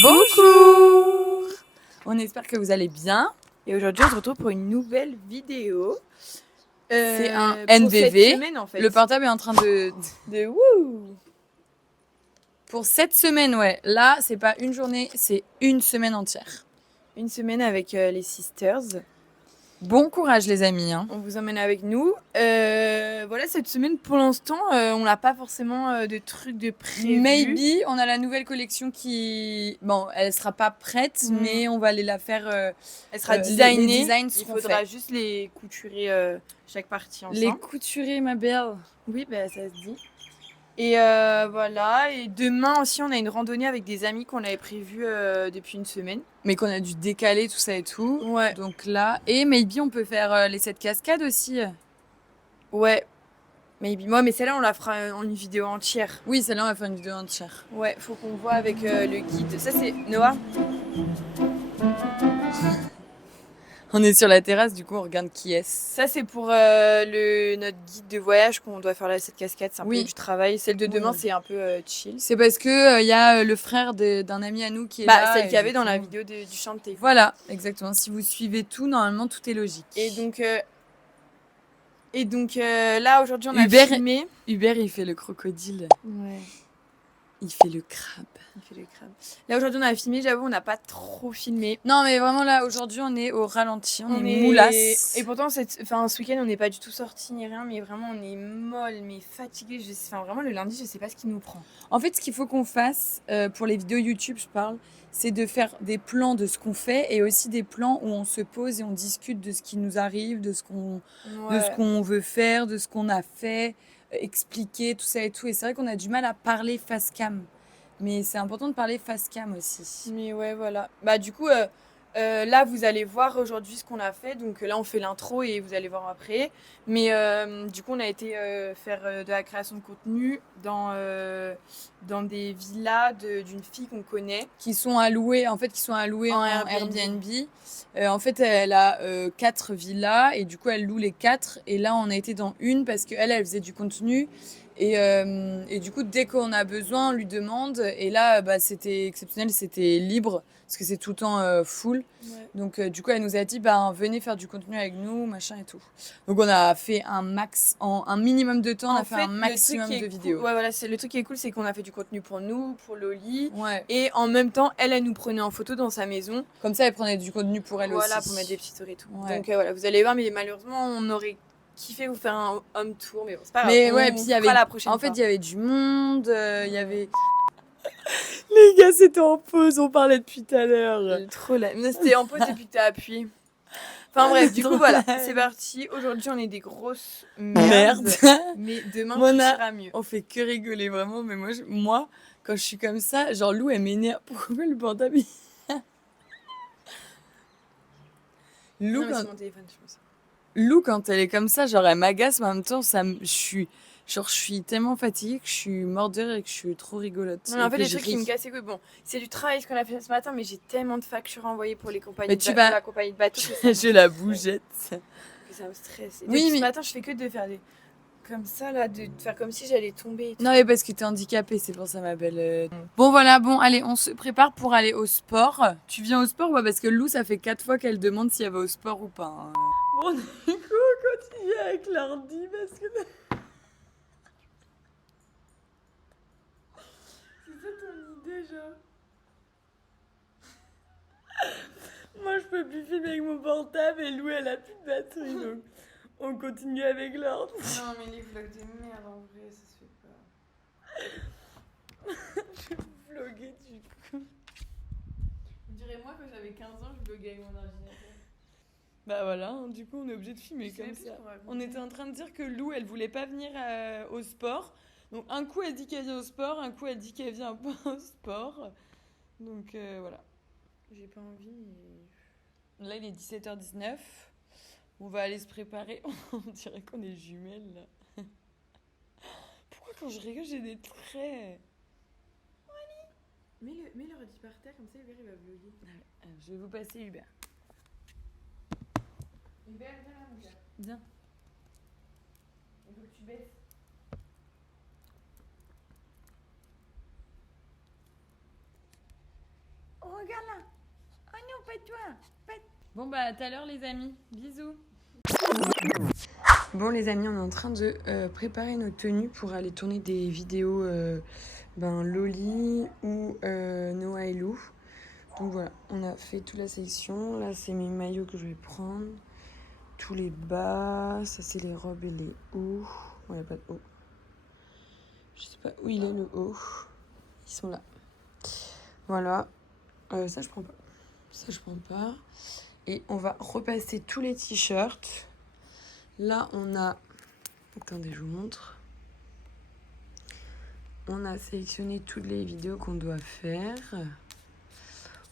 Bonjour. On espère que vous allez bien. Et aujourd'hui, on se retrouve pour une nouvelle vidéo. C'est un pour NVV. cette semaine, en fait. Le portable est en train de wouh. Pour cette semaine, ouais. Là, c'est pas une journée, c'est une semaine entière. Une semaine avec les sisters. Bon courage, les amis. Hein. On vous emmène avec nous. Voilà, cette semaine, pour l'instant, on n'a pas forcément de trucs de prévu. Maybe, on a la nouvelle collection qui... Bon, elle sera pas prête, mais on va aller la faire... elle sera designée. Les designs seront Il faudra faits. juste les couturer chaque partie ensemble. Les couturer, ma belle. Oui, bah, ça se dit. Et voilà, et demain aussi on a une randonnée avec des amis qu'on avait prévue depuis une semaine. Mais qu'on a dû décaler tout ça et tout. Ouais. Donc là, et maybe on peut faire les 7 cascades aussi. Ouais. Maybe. Moi, mais celle-là on la fera en une vidéo entière. Oui, celle-là on va faire une vidéo entière. Ouais, faut qu'on voit avec le guide. Ça c'est Noah. On est sur la terrasse, du coup on regarde qui est. Ça c'est pour notre guide de voyage qu'on doit faire là, cette cascade, c'est un peu du travail. Celle de demain c'est un peu chill. C'est parce que y a le frère d'un ami à nous qui est là. Celle qu'il y avait dans la vidéo du chanté. Voilà, exactement. Si vous suivez tout, normalement tout est logique. Et donc là aujourd'hui on a filmé. Hubert il fait le crocodile. Ouais. Il fait le crabe. Là aujourd'hui on a filmé, j'avoue on n'a pas trop filmé. Non mais vraiment là aujourd'hui on est au ralenti, on est moulasse. Et pourtant ce week-end on n'est pas du tout sorti ni rien, mais vraiment on est molle, mais fatigué. Vraiment le lundi je sais pas ce qui nous prend. En fait ce qu'il faut qu'on fasse pour les vidéos YouTube je parle, c'est de faire des plans de ce qu'on fait et aussi des plans où on se pose et on discute de ce qui nous arrive, de ce qu'on veut faire, de ce qu'on a fait, expliquer tout ça et tout. Et c'est vrai qu'on a du mal à parler face cam. Mais c'est important de parler face cam aussi. Mais ouais, voilà. Bah du coup, là, vous allez voir aujourd'hui ce qu'on a fait. Donc là, on fait l'intro et vous allez voir après. Mais du coup, on a été faire de la création de contenu dans des villas d'une fille qu'on connaît. Qui sont allouées en Airbnb. En fait, elle a 4 villas et du coup, elle loue les 4. Et là, on a été dans une parce qu'elle faisait du contenu. Et du coup, dès qu'on a besoin, on lui demande. Et là, c'était exceptionnel, c'était libre, parce que c'est tout le temps full. Ouais. Donc, du coup, elle nous a dit, venez faire du contenu avec nous, machin et tout. Donc, on a fait en un minimum de temps, on a fait un maximum de vidéos. Ouais, voilà, le truc qui est cool, c'est qu'on a fait du contenu pour nous, pour Loli. Ouais. Et en même temps, elle nous prenait en photo dans sa maison. Comme ça, elle prenait du contenu pour elle aussi. Voilà, pour mettre des petites stories et tout. Ouais. Donc, voilà, vous allez voir, mais malheureusement, on aurait kiffé vous faire un home tour, mais bon, c'est pas grave. Mais ouais, puis il y avait, il y avait du monde, il y avait... Les gars, c'était en pause, on parlait depuis tout à l'heure. Trop là. C'était en pause depuis que t'as appuyé. Enfin bref, du coup, voilà, c'est parti. Aujourd'hui, on est des grosses merdes. Mais demain, tout ira mieux. On fait que rigoler, vraiment. Mais moi, quand je suis comme ça, genre Lou, elle m'énerve. Pourquoi le portable Lou, non, mais c'est mon téléphone, je pense. Lou, quand elle est comme ça, genre, elle m'agace, mais en même temps, je suis tellement fatiguée que je suis morte de rire et que je suis trop rigolote. Non, mais en fait, les trucs qui me cassent les couilles, bon, c'est du travail ce qu'on a fait ce matin, mais j'ai tellement de factures à envoyer pour les compagnies la compagnie de bateau. J'ai la bougette. Que ça me stresse. Et depuis ce matin, je fais que de faire comme ça, là, de faire comme si j'allais tomber. Non, mais parce que t'es handicapée, c'est pour ça, ma belle. Bon, voilà, allez, on se prépare pour aller au sport. Tu viens au sport ou pas? Parce que Lou, ça fait 4 fois qu'elle demande si elle va au sport ou pas. Hein. Bon, du coup, on continue avec l'ordi parce que... C'est ça ton idée, genre? Moi, je peux plus filmer avec mon portable et Lou, elle a plus de batterie, donc on continue avec l'ordi. Non, mais les vlogs de merde, en vrai, ça se fait pas. Je vais vlogger, du coup. Je dirais, moi, quand j'avais 15 ans, je vloguais avec mon ordinateur. Bah voilà, hein, du coup on est obligé de filmer comme ça. On était en train de dire que Lou, elle voulait pas venir au sport. Donc un coup elle dit qu'elle vient au sport, un coup elle dit qu'elle vient pas au sport. Donc voilà. J'ai pas envie. Là il est 17h19. On va aller se préparer. On dirait qu'on est jumelles là. Pourquoi quand je rigole j'ai des traits? Mets le redis par terre, comme ça Hubert il va vlogger. Je vais vous passer Hubert. Hubert, viens là, mon gars. Viens. Il faut que tu baisses. regarde là. Oh non, pas toi. Bon bah à tout à l'heure les amis. Bisous. Bon les amis, on est en train de préparer nos tenues pour aller tourner des vidéos Loli ou Noah et Lou. Donc voilà, on a fait toute la sélection. Là c'est mes maillots que je vais prendre. Tous les bas, ça c'est les robes et les hauts. On n'a pas de haut. Je sais pas où il est le haut. Ils sont là. Voilà. Ça je prends pas. Ça je prends pas. Et on va repasser tous les t-shirts. Là on a... Attendez, je vous montre. On a sélectionné toutes les vidéos qu'on doit faire.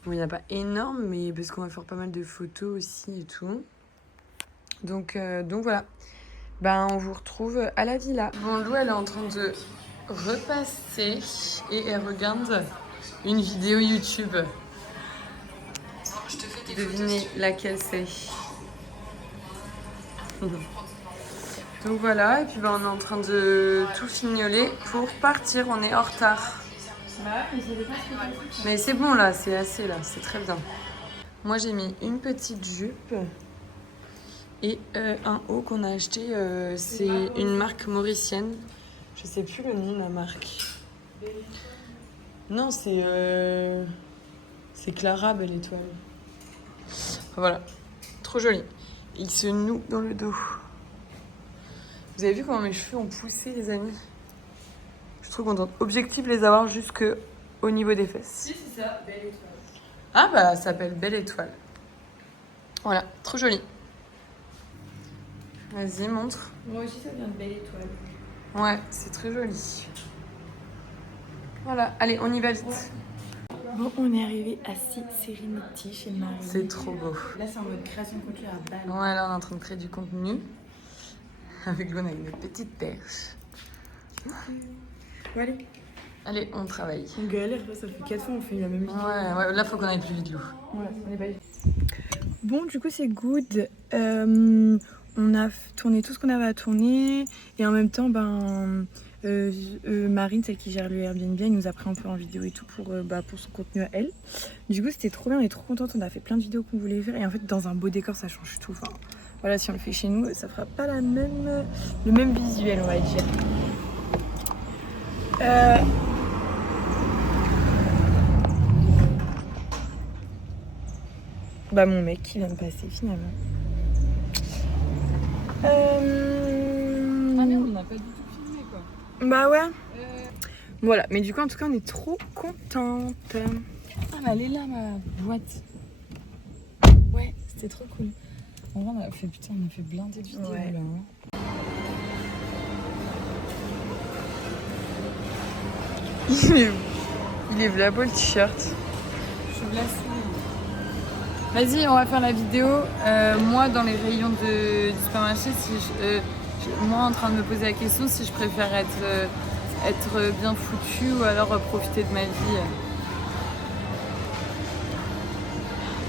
Bon, il n'y en a pas énorme, mais parce qu'on va faire pas mal de photos aussi et tout. Donc voilà. On vous retrouve à la villa. Bon, Lou, elle est en train de repasser et elle regarde une vidéo YouTube. Devinez laquelle c'est. Donc voilà, et puis on est en train de tout fignoler pour partir. On est en retard. Mais c'est bon là, c'est assez là, c'est très bien. Moi j'ai mis une petite jupe et un haut qu'on a acheté, c'est une marque mauricienne. Je sais plus le nom de la marque. Non, c'est Clara Belle Étoile. Voilà, trop joli. Il se noue dans le dos. Vous avez vu comment mes cheveux ont poussé les amis? Je suis trop contente. Objectif les avoir jusque au niveau des fesses. Si, c'est ça, Belle Étoile. Ah bah ça s'appelle Belle Étoile. Voilà, trop joli. Vas-y, montre. Moi aussi ça vient de Belle Étoile. Ouais, c'est très joli. Voilà, allez, on y va vite. Ouais. Bon, on est arrivé à Serenity chez Marie. C'est trop beau. Là, c'est en mode création de contenu à balle. Ouais, là, on est en train de créer du contenu. Avec Lou, on a une petite perche. Bon, allez. Allez, on travaille. On galère, ça fait 4 fois on fait la même vidéo. Ouais, là, faut qu'on aille plus vite, Lou. Ouais, on est pas vite. Bon, du coup, c'est good. On a tourné tout ce qu'on avait à tourner. Et en même temps, Marine, celle qui gère le Airbnb, elle nous a pris un peu en vidéo et tout pour son contenu à elle. Du coup, c'était trop bien, on est trop contente. On a fait plein de vidéos qu'on voulait faire. Et en fait, dans un beau décor, ça change tout. Enfin, voilà, si on le fait chez nous, ça fera pas le même visuel, on va dire. Mon mec qui vient de passer finalement. Ah merde, on n'a pas du tout filmé quoi. Bah ouais. Voilà, mais du coup en tout cas on est trop contente. Ah bah elle est là ma boîte. Ouais, c'était trop cool. En vrai on a fait blinder de vidéos ouais. Là. Hein. Il est là beau le t-shirt. Je suis glacée. Vas-y, on va faire la vidéo. Moi, dans les rayons du supermarché, moi en train de me poser la question si je préfère être bien foutue ou alors profiter de ma vie.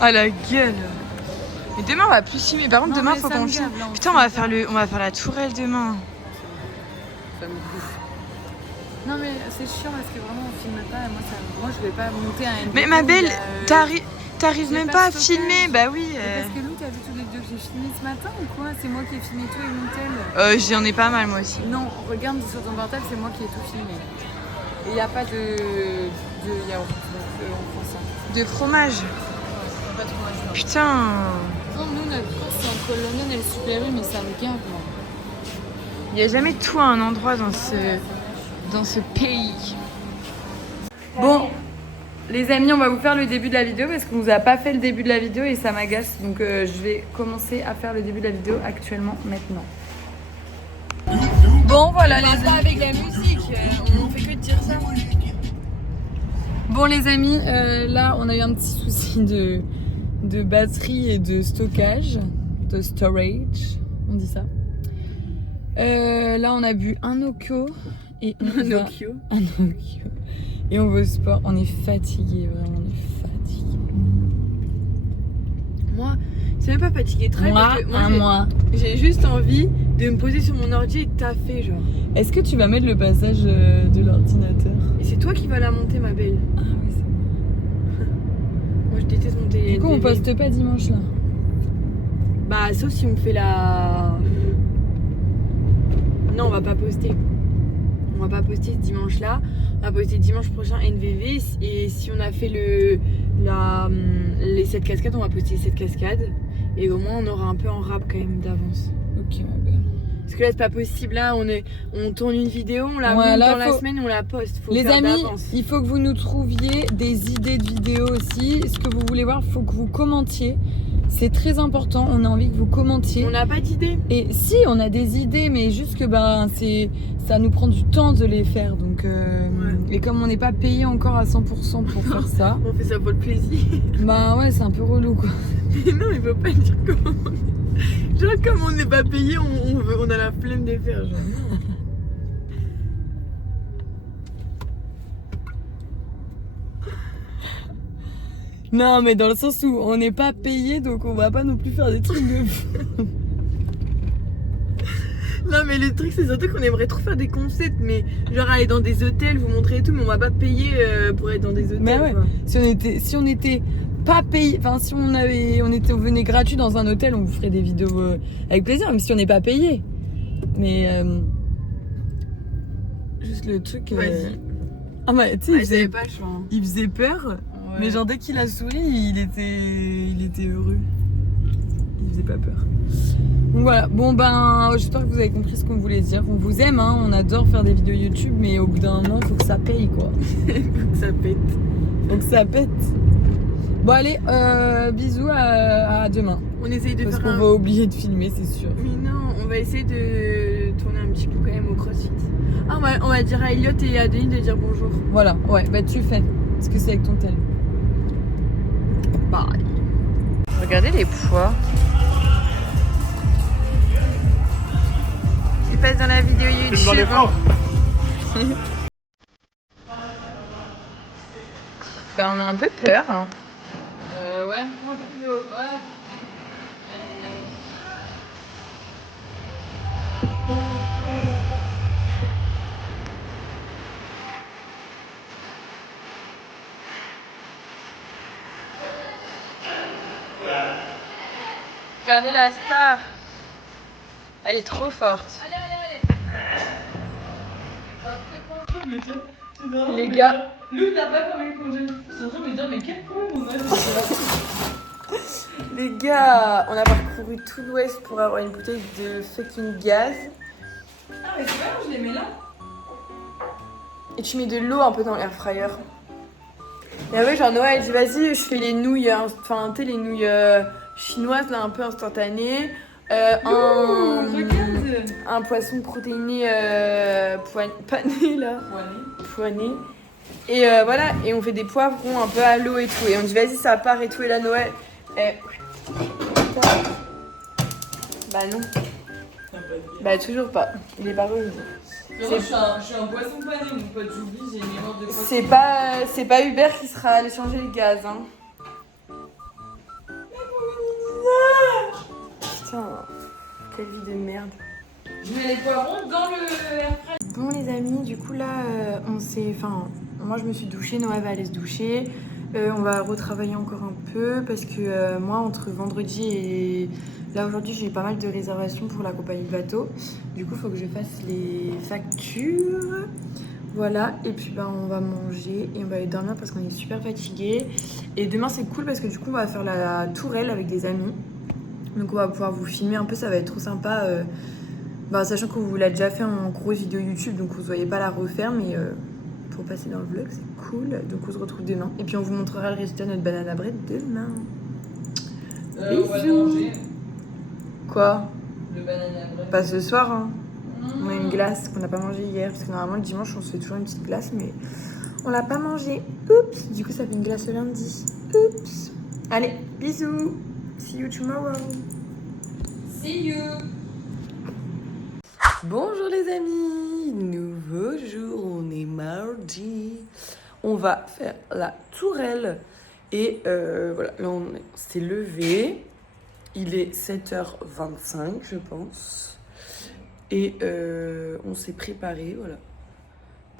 Ah la gueule. Mais demain on va plus filmer. Par contre demain faut qu'on filme. Putain on va faire la tourelle demain. Ça me bouffe. Non mais c'est chiant parce que vraiment on filme pas. Moi je vais pas monter un vidéo. Mais ma belle, t'arrives même pas à filmer. Bah oui. Parce que Lou, t'as vu tous les vidéos que j'ai filmées ce matin ou quoi? C'est moi qui ai filmé tout et Montel. J'en ai pas mal moi aussi. Non, regarde sur ton portable, c'est moi qui ai tout filmé. Et il n'y a pas de yaourt, donc on prend ça. De fromage. Pas de fromage. Non. Putain. Non, nous notre course c'est entre London et le Super U, mais ça me gave moi. Il n'y a jamais tout à un endroit dans ce pays. Bon, les amis, on va vous faire le début de la vidéo parce qu'on vous a pas fait le début de la vidéo et ça m'agace. Donc je vais commencer à faire le début de la vidéo actuellement, maintenant. Bon, voilà les amis. Avec la musique, on fait que de dire ça. Bon les amis, là on a eu un petit souci de batterie et de stockage, de storage, on dit ça. Là on a bu un Okyo et un Okyo. Et on va au sport, on est fatigué, vraiment on est fatigué. Moi, c'est même pas fatigué très moi. J'ai juste envie de me poser sur mon ordi et de taffer genre. Est-ce que tu vas mettre le passage de l'ordinateur? Et c'est toi qui vas la monter ma belle. Ah oui c'est vrai. on poste pas dimanche là. Bah, sauf si on fait la... Non, on va pas poster. On va pas poster ce dimanche-là. On va poster dimanche prochain NVV. Et si on a fait les 7 cascades, on va poster les 7 cascades. Et au moins, on aura un peu en rap quand même d'avance. Ok, ma belle. Parce que là, c'est pas possible. Là, on tourne une vidéo, on la monte dans la semaine, on la poste. Faut les faire amis, d'avance. il faut que vous nous trouviez des idées de vidéos aussi. Ce que vous voulez voir, il faut que vous commentiez. C'est très important, on a envie que vous commentiez. On n'a pas d'idées. Et si, on a des idées, mais juste que ça nous prend du temps de les faire. Donc, et comme on n'est pas payé encore à 100% pour faire ça. On fait ça pour le plaisir. Bah ouais, c'est un peu relou quoi. Mais non, il faut pas dire comment on est. Genre, comme on n'est pas payé, on a la flemme de faire. Genre. Non, mais dans le sens où on n'est pas payé, donc on va pas non plus faire des trucs de fou. Non, mais le truc, c'est surtout qu'on aimerait trop faire des concepts, mais genre aller dans des hôtels, vous montrer et tout, mais on va pas payer pour être dans des hôtels. Mais ouais, si on était pas payé, enfin si on venait gratuit dans un hôtel, on vous ferait des vidéos avec plaisir, même si on n'est pas payé. Mais juste le truc. Vas-y. Ah ouais, tu sais, pas le choix. il faisait peur. Ouais. Mais genre dès qu'il a souri, il était heureux. Il faisait pas peur. Donc voilà, bon ben j'espère que vous avez compris ce qu'on voulait dire. On vous aime, hein, on adore faire des vidéos YouTube, mais au bout d'un moment, il faut que ça paye quoi. Faut que ça pète. Faut que ça pète. Bon allez, bisous à demain. On essaye de Parce faire qu'on va oublier de filmer, c'est sûr. Mais non, on va essayer de tourner un petit peu quand même au CrossFit. Ah ouais, on va dire à Elliot et à Denis de dire bonjour. Voilà, ouais, bah tu fais. Parce que c'est avec ton tel. Bye. Regardez les poids. Il passe dans la vidéo YouTube. Bah on a un peu peur. Hein. Ouais. Regardez la star. Elle est trop forte. Allez. Les gars. Lou n'a pas comme une congé. Je suis en train de me dire, mais quel point on a. Les gars, on a parcouru tout l'ouest pour avoir une bouteille de fucking gaz. Ah, mais c'est pas, je les mets là. Et tu mets de l'eau un peu dans l'air fryer. Et ouais, genre Noël, dit vas-y, je fais les nouilles, enfin, tu sais, les nouilles chinoises, là, un peu instantanées. Un poisson protéiné pané, là. Poiné. Et voilà, et on fait des poivrons un peu à l'eau et tout. Et on dit vas-y, ça part et tout, et là, Noël. Bah non. Bah toujours pas. Il est pas revenu. Je suis un poisson pané, mon pote, j'oublie, j'ai une mémoire de poisson. C'est pas Hubert qui sera allé changer le gaz, hein. Putain, quelle vie de merde. Je mets les poivrons dans le airfryer. Bon les amis, du coup là, moi je me suis douchée, Noah va aller se doucher. On va retravailler encore un peu parce que moi entre vendredi et là aujourd'hui j'ai pas mal de réservations pour la compagnie de bateau. Du coup il faut que je fasse les factures. Voilà, et puis on va manger et on va aller dormir parce qu'on est super fatigués. Et demain c'est cool parce que du coup on va faire la tourelle avec des amis. Donc on va pouvoir vous filmer un peu, ça va être trop sympa. Sachant qu'on vous l'a déjà fait en grosse vidéo YouTube, donc vous ne voyez pas la refaire, mais pour passer dans le vlog, c'est cool. Donc on se retrouve demain. Et puis on vous montrera le résultat de notre banana bread demain. Bisous. On va manger. Quoi? Le banana bread. Pas ce soir, hein. On a une glace qu'on n'a pas mangée hier, parce que normalement le dimanche on se fait toujours une petite glace, mais on l'a pas mangée. Oups. Du coup ça fait une glace le lundi. Oups. Allez, bisous. See you tomorrow. See you. Bonjour les amis, nouveau jour, on est mardi. On va faire la tourelle et voilà, là on s'est levé. Il est 7h25 je pense. Et on s'est préparé, voilà.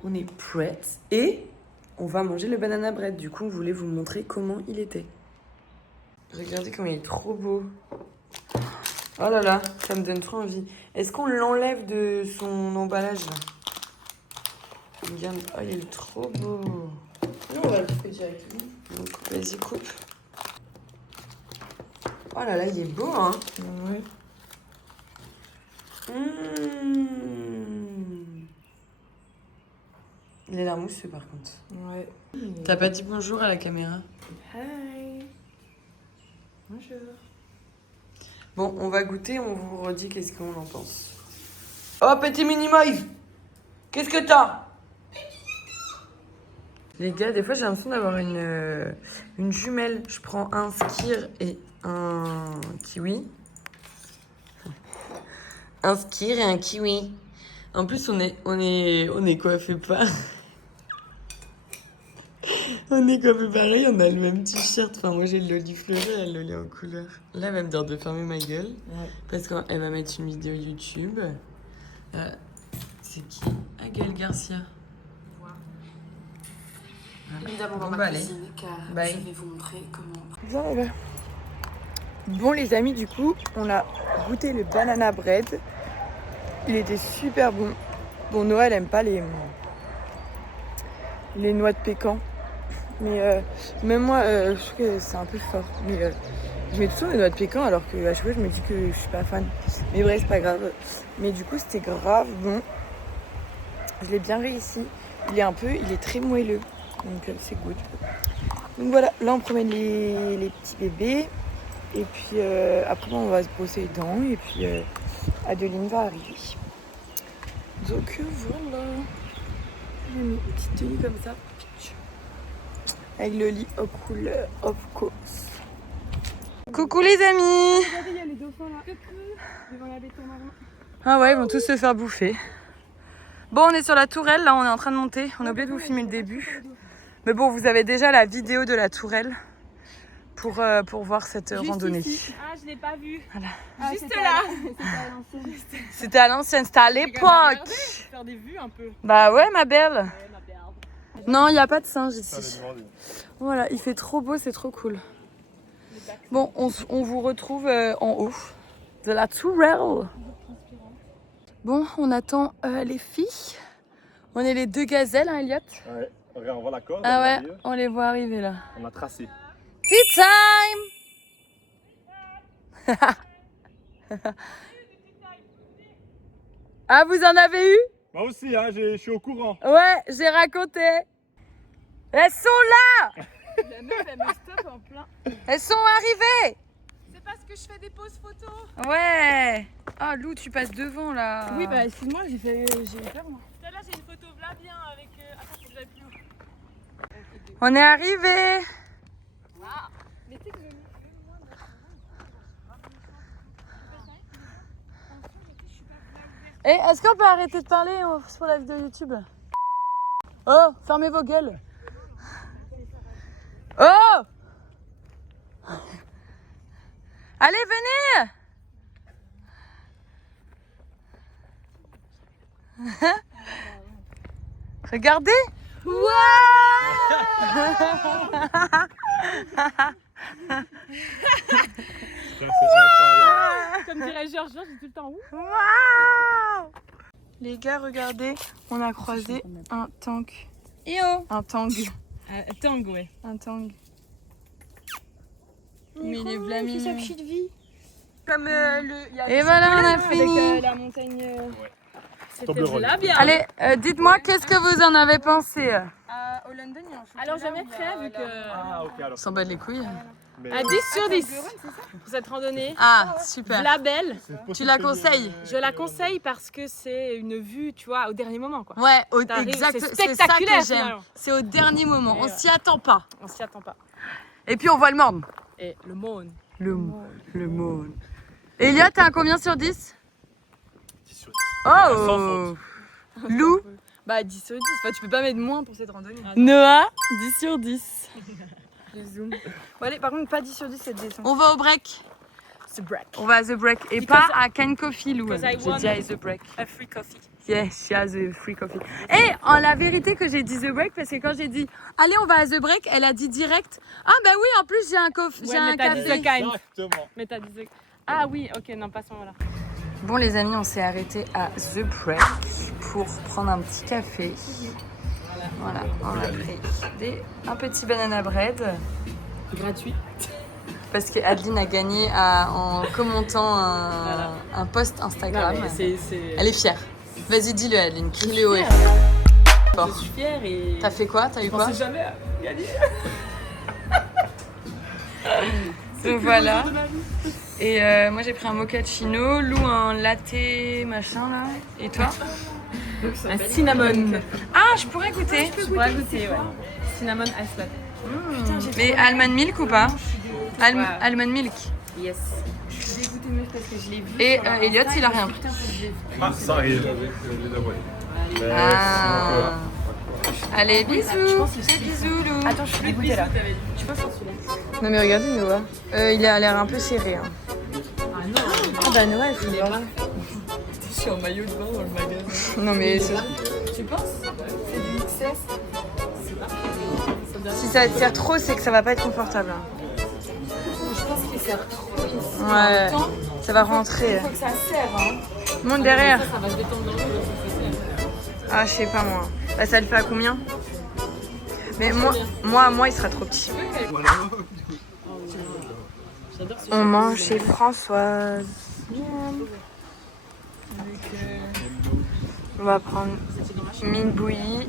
On est prête et on va manger le banana bread. Du coup on voulait vous montrer comment il était. Regardez comme il est trop beau. Oh là là, ça me donne trop envie. Est-ce qu'on l'enlève de son emballage là? Regarde, oh il est trop beau. Non, on va le couper directement. Donc vas-y, coupe. Oh là là, il est beau, hein. Ouais. Il a l'air mousseux par contre. Ouais. T'as pas dit bonjour à la caméra? Hi. Bonjour. Bon, on va goûter, on vous redit qu'est-ce qu'on en pense. Oh, petit minimize! Qu'est-ce que t'as? Les gars, des fois j'ai l'impression d'avoir une jumelle. Je prends un skir et un kiwi. Un skir et un kiwi. En plus, on est coiffés pas. On est coiffés pareil, on a le même t-shirt. Enfin, moi j'ai le loli fleuri, elle le lit en couleur. Là, elle va me dire de fermer ma gueule. Ouais. Parce qu'elle va mettre une vidéo YouTube. C'est qui? Aguel Garcia. Voilà. Évidemment dans ma cuisine, car je vais vous montrer comment... Bon les amis, du coup, on a goûté le banana bread. Il était super bon. Bon, Noël aime pas les noix de pécan. Mais même moi, je trouve que c'est un peu fort. Mais je mets toujours les noix de pécan alors qu'à chaque fois, je me dis que je suis pas fan. Mais bref, c'est pas grave. Mais du coup, c'était grave bon. Je l'ai bien réussi. Il est très moelleux. Donc c'est good. Donc voilà, là on promène les petits bébés. Et puis après on va se brosser les dents. Et puis Adeline va arriver. Donc voilà. J'ai mis une petite tenue comme ça. Avec le lit aux couleurs, of course. Coucou les amis! Regardez, il y a les dauphins là. Devant la béton marron. Ah ouais, ils vont tous se faire bouffer. Bon, on est sur la tourelle, là on est en train de monter. On a oublié de vous filmer le début. Mais bon, vous avez déjà la vidéo de la tourelle pour voir cette randonnée. Ici. Ah, je l'ai pas vue. Voilà. Ah, juste là. C'était à l'ancienne, c'était à l'époque. Faire des vues un peu. Bah ouais, ma belle. Non, il n'y a pas de singe ici. Voilà, il fait trop beau, c'est trop cool. Bon, on vous retrouve en haut de la tourelle. Bon, on attend les filles. On est les deux gazelles, hein, Elliot? Ouais, regarde, on voit la corde. Ah ouais, on les voit arriver là. On a tracé. Tea time! Ah, vous en avez eu? Moi aussi, hein, je suis au courant. Ouais, j'ai raconté. Elles sont là! La meuf, elle me stoppe en plein. Elles sont arrivées! C'est parce que je fais des poses photos. Ouais! Ah, Lou, tu passes devant là. Oui, bah excuse-moi, j'ai peur moi. Tout à l'heure, j'ai une photo là bien avec... Attends, faut que j'aille plus haut. On est arrivés! Ah. Mais tu sais que je Et est-ce qu'on peut arrêter de parler sur la vidéo YouTube? Oh, fermez vos gueules! Oh! Allez, venez! Regardez! Waouh! Comme dirait Georges, j'ai tout le temps où? Waouh! Les gars, regardez, on a croisé un tank. Un tang. Tang, ouais. Un tang. Mais il est blâmé. sa petite vie. Comme Et voilà, on a fini. Avec la montagne. C'était là bien. Allez, dites-moi qu'est-ce que vous en avez pensé? Au London, il y a un chocolat. Alors j'avais très vu que... Ah, ok, alors. S'en bat les couilles. Mais, À 10 sur 10 pour cette randonnée. Ah, super. La belle. Tu la conseilles? Je la conseille parce que c'est une vue, tu vois, au dernier moment, quoi. Ouais, T'arrives, exact. c'est C'est ça spectaculaire, que j'aime. finalement. C'est au dernier moment. Et On ouais. s'y attend pas. On s'y attend pas. Et puis on voit le monde. Et le monde. Le monde. Elliot, t'as un combien sur 10? 10 sur 10. Oh! Lou? Bah 10 sur 10, enfin, tu peux pas mettre moins pour cette randonnée. Noah? 10 sur 10. Je zoom. Bon allez, par contre pas 10 sur 10 cette descente. On va au break. The Break. On va à The Break et Because- pas à Can Coffee, Lou. because I J'ai want- dit à The Break. A free coffee. Yes, she has a free coffee. Et en la vérité que j'ai dit The Break, parce que quand j'ai dit allez on va à The Break, elle a dit direct ah bah oui en plus j'ai un, j'ai Ouais, un mais t'as dit café. The Kind. Exactement. Mais t'as dit The... Ah oui, ok, non, passons, voilà. Bon les amis, on s'est arrêté à The Break pour prendre un petit café. Voilà, on a pris un petit banana bread. Gratuit. Parce que Adeline a gagné en commentant un post Instagram. Elle est fière. Vas-y, dis-le Adeline, crie-le haut et fort. Je suis fière et... T'as fait quoi? T'as eu quoi? jamais gagner. Donc voilà. Et moi j'ai pris un mochaccino, Lou un latte machin là. Et toi? Un cinnamon. Ah, je pourrais goûter. Je pourrais goûter, ouais. Cinnamon ice latte. Mais almond milk ou pas? Ouais. Almond milk. Yes. Je l'ai goûté meuf parce que je l'ai vu. Et sur Elliot, Insta, il a et je me rien suis dit, putain, faut que je l'ai- Ah, ça arrive. Ah. Allez, bisous. Je pense que c'est Bisous, Lou. Attends, je suis dégoûtée là. Tu vois sur celui-là? Non mais regardez Noah. Il a l'air un peu serré. Hein. Ah non. Ah bah Noah, il faut le voir. Je suis en maillot de bain dans le magasin. Non mais Tu penses? c'est du XS. Si ça te sert trop, c'est que ça va pas être confortable. Hein. Je pense qu'il sert trop ici. Ouais, ça va rentrer. Il faut que ça serve. Hein. Monte derrière. Ça va se détendre dans l'eau. Ah, je sais pas moi. Bah, ça le fait à combien? Mais moi, il sera trop petit. On mange chez Françoise. On va prendre mine bouillie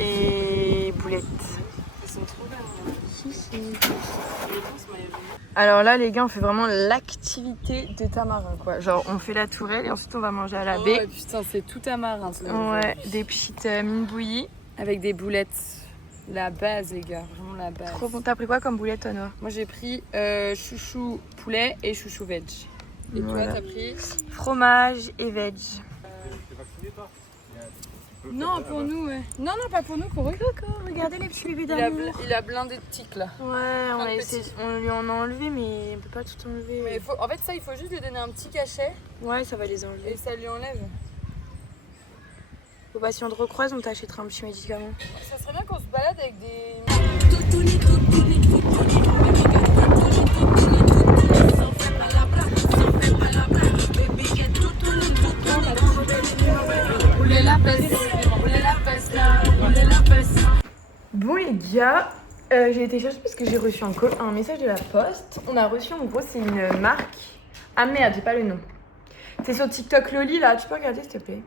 et boulettes. Alors là, les gars, on fait vraiment l'activité des tamarins, quoi. Genre, on fait la tourelle et ensuite on va manger à la baie. Ouais, putain, c'est tout tamarin. Ouais, des petites mines bouillies. Avec des boulettes. La base, les gars. Vraiment la base. Trop bon. T'as pris quoi comme boulette, toi, Noah? Moi, j'ai pris chouchou poulet et chouchou veg. Et Voilà. toi, t'as pris? Fromage et veg. Non, pour nous, ouais. Non, non, pas pour nous, pour eux. Coucou, regardez les petits bébés d'amour. Il a blindé de tics, là. Ouais, on, Plein de a essayé, petits. on lui en a enlevé, mais on peut pas tout enlever. Mais en fait, ça, il faut juste lui donner un petit cachet Ouais, ça va les enlever. et ça lui enlève. Faut pas, si on te recroise, on t'achètera un petit médicament. Ça serait bien qu'on se balade avec des... Bon les gars, j'ai été chercher parce que j'ai reçu un message de la poste. On a reçu, en gros, c'est une marque. Ah merde, j'ai pas le nom. C'est sur TikTok Loli là, tu peux regarder s'il te plaît.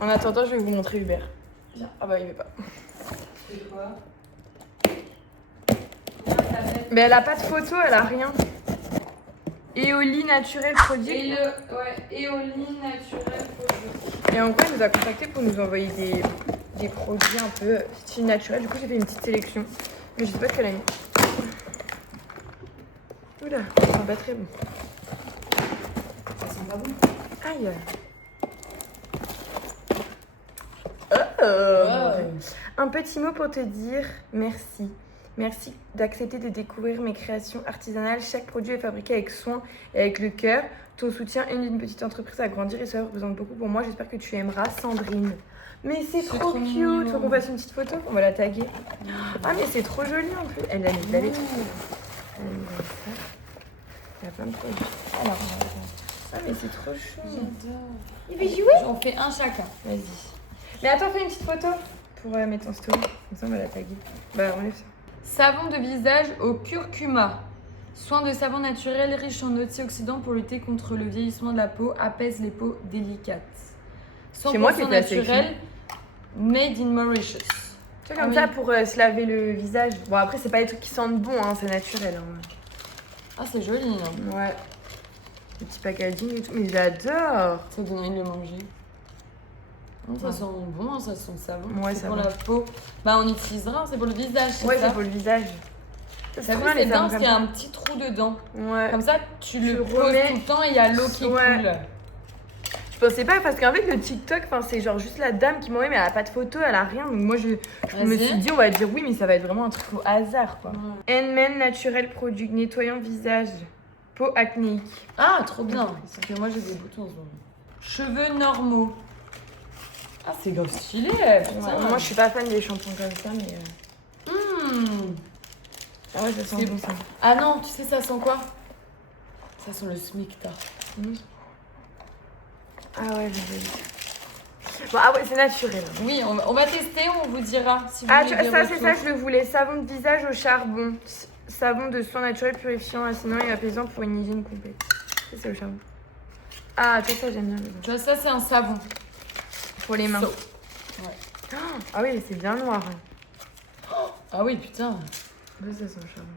En attendant, je vais vous montrer Hubert. Viens. Ah bah il veut pas. C'est quoi? Mais elle a pas de photo, elle a rien. Éoli naturel produit. Éoline naturelle produit. Et en gros, elle nous a contacté pour nous envoyer des produits un peu style naturel. Du coup, j'ai fait une petite sélection. Mais je sais pas ce qu'elle a mis. Oula, ça sent pas très bon. Ça sent pas bon. Aïe. Un petit mot pour te dire merci. Merci d'accepter de découvrir mes créations artisanales. Chaque produit est fabriqué avec soin et avec le cœur. Ton soutien aide une petite entreprise à grandir et ça représente beaucoup pour moi. J'espère que tu aimeras, Sandrine. Mais c'est trop cute. mignon. Faut qu'on fasse une petite photo. On va la taguer. Ah mais c'est trop joli en plus. Elle a mis de la lettre. Elle a mis comme ça. Il y a plein de produits. Alors, on va regarder. Ah mais c'est trop chou. J'adore. Il veut jouer. On fait un chacun. Vas-y. Mais attends, fais une petite photo pour mettre en story. Comme ça, on va la taguer. Bah, enlève ça. Savon de visage au curcuma. Soin de savon naturel riche en antioxydants pour lutter contre le vieillissement de la peau, apaise les peaux délicates. C'est moi qui ai 100% placé naturel, made in Mauritius. Tu vois, comme Ah ça oui. pour se laver le visage. Bon, après, c'est pas des trucs qui sentent bon, hein, c'est naturel. Hein. Ah, c'est joli, hein. Ouais. Le petit packaging et tout. Mais j'adore. Ça donne envie de le manger. Ça sent bon, ça sent savon. Ouais, c'est ça pour va. la peau. Bah, on utilisera, c'est pour le visage. Ouais, ça. c'est pour le visage. T'as vu, c'est dingue parce qu'il y a un petit trou dedans. Ouais. Comme ça, tu le poses remets. tout le temps et il y a l'eau qui Ouais. coule. Je pensais pas parce qu'en fait, le TikTok, c'est genre juste la dame qui m'a envoyé, mais elle a pas de photo, elle a rien. Donc moi, je me Vas-y. suis dit, on va dire oui, mais ça va être vraiment un truc au hasard, quoi. Ouais. N-Men naturel produit nettoyant visage. peau acnéique. Ah, trop bien. Parce que moi, j'ai des boutons en ce moment. Cheveux normaux. Ah, c'est grave stylé. Putain. Moi, je suis pas fan des shampoings comme ça, mais. Ah ouais, ça sent bon ça. Ah non, tu sais, ça sent quoi? Ça sent le smicta. Ah ouais, j'ai vu. Bon, ah ouais, c'est naturel. Oui, on va tester, on vous dira si vous Ah, voulez des ça, c'est retours. ça, je le voulais. Savon de visage au charbon. Savon de soin naturel, purifiant, assainissant et apaisant pour une hygiène complète. Ça, c'est au charbon. Ah, toi, ça, j'aime bien. Tu vois, ça, c'est un savon. Pour les mains. So. Ouais. Ah oui, c'est bien noir. Ah oui, putain. Oui, ça, c'est au charbon.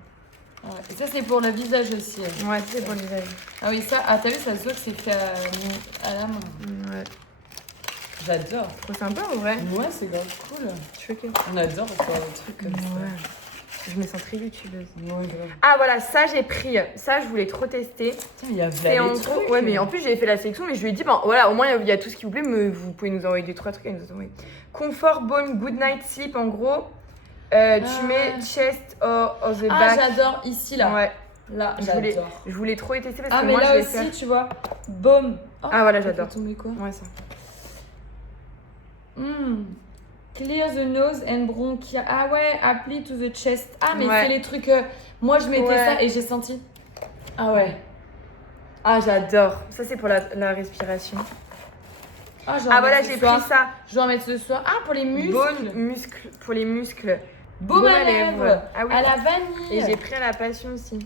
Ouais. Et ça, c'est pour le visage aussi. Ouais, c'est pour les visage. Ah oui, ça, t'as vu, ça se voit que c'est fait à la main. Ouais. J'adore. Trop sympa, en vrai. Ouais, c'est grave cool. Je suis choquée. On adore faire des trucs comme Ouais. Je me sens très youtubeuse. ça. Ouais, grave. Ah voilà, ça j'ai pris. Ça je voulais trop tester. Putain, il y a C'est en gros. Ouais, mais en plus j'ai fait la sélection, mais je lui ai dit, ben voilà, au moins il y a tout ce qui vous plaît, mais vous pouvez nous envoyer 2-3 trucs à nous envoyer. Comfort Bone Good Night Sleep, en gros. Tu mets chest or the Ah, back. j'adore ici, là. Ouais. Là, Je j'adore. voulais trop les tester parce Ah, que mais moi je là vais aussi, faire. tu vois. Baume. Oh, Ah voilà, t'as j'adore. fait tomber quoi? Ouais, ça. Clear the nose and bronchia. Ah ouais, apply to the chest. Ah, mais Ouais. c'est les trucs. Moi, je mettais Ouais. ça et j'ai senti. Ah ouais. Ah, j'adore. Ça c'est pour la respiration. Ah, Ah voilà, j'ai pris ça. Je dois en mettre ce soir. Ah, pour les muscles. Bone muscle pour les muscles. Baume à lèvres. Ah oui. À la vanille. Et j'ai pris à la passion aussi.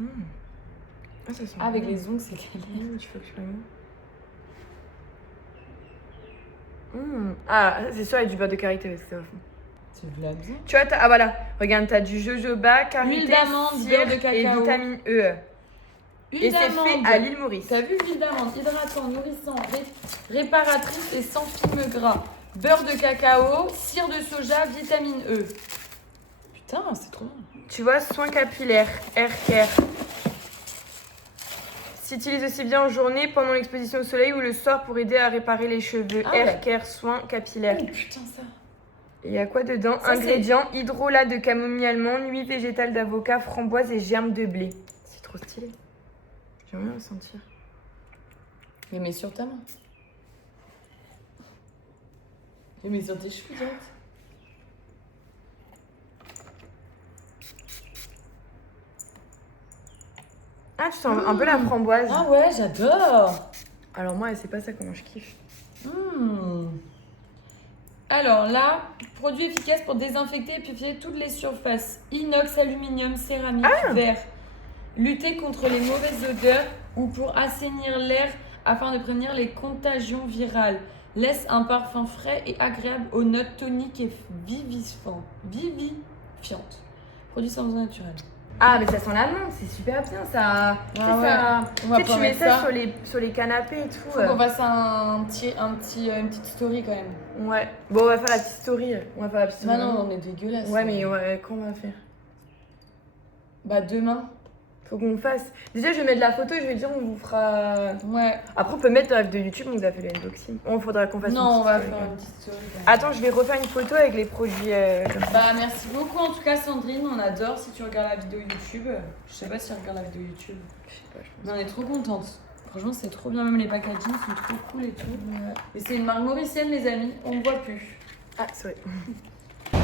Ah, ça sent Ah, avec bon. les ongles, c'est galère. Tu veux que je le mette Ah, c'est sûr, il y a du beurre de karité avec ça au fond. C'est de la bien. Tu vois, ah voilà, regarde, t'as du jojoba, karité, Huile d'amande, cire beurre de et cacao. vitamine E. Huile Et c'est d'amande. fait à l'île Maurice. T'as vu l'huile d'amande, hydratant, nourrissant, réparatrice et sans film gras. Beurre de cacao, cire de soja, vitamine E. Putain, c'est trop bien. Tu vois, soin capillaire, hair care. S'utilise aussi bien en journée, pendant l'exposition au soleil ou le soir pour aider à réparer les cheveux. Ah Hair ouais. care, soin capillaire. Oh putain, ça. Et il y a quoi dedans? Ça, Ingrédients, hydrolat de camomille allemande, huile végétale d'avocat, framboise et germes de blé. C'est trop stylé. J'aimerais bien le sentir. Mais mets sur ta main. Et mets sur tes cheveux direct. Ah, tu sens un peu la framboise. Ah ouais, j'adore. Alors moi, c'est pas ça comment je kiffe. Alors là, produit efficace pour désinfecter et purifier toutes les surfaces. Inox, aluminium, céramique, verre. Lutter contre les mauvaises odeurs ou pour assainir l'air afin de prévenir les contagions virales. Laisse un parfum frais et agréable aux notes toniques et vivifiantes. Produit sans naturel. Ah, mais ça sent la menthe, c'est super bien ça. Tu sais, ouais. ça... On va Tu sais, tu pas mets mettre ça ça. sur les canapés et tout. Faut qu'on fasse une petite story quand même. Ouais. Bon, on va faire la petite story. On va faire la petite story. Bah non, on est dégueulasse. Ouais, mais ouais, quand on va faire? Bah demain. Faut qu'on fasse. Déjà, je vais mettre la photo et je vais dire, on vous fera. Ouais. Après, on peut mettre dans la vidéo YouTube, on vous a fait le unboxing. On faudra qu'on fasse une Non, on petite va story, faire quand une même. petite story. quand même. Attends, je vais refaire une photo avec les produits. Comme ça. Bah merci beaucoup en tout cas Sandrine, on adore si tu regardes la vidéo YouTube. Je sais pas si tu regardes la vidéo YouTube. Je sais pas, je pense. Mais on est trop contente. Franchement c'est trop bien, même les packagings sont trop cool et tout. Et c'est une marque mauricienne les amis, on ne voit plus. Ah, sorry. Bon,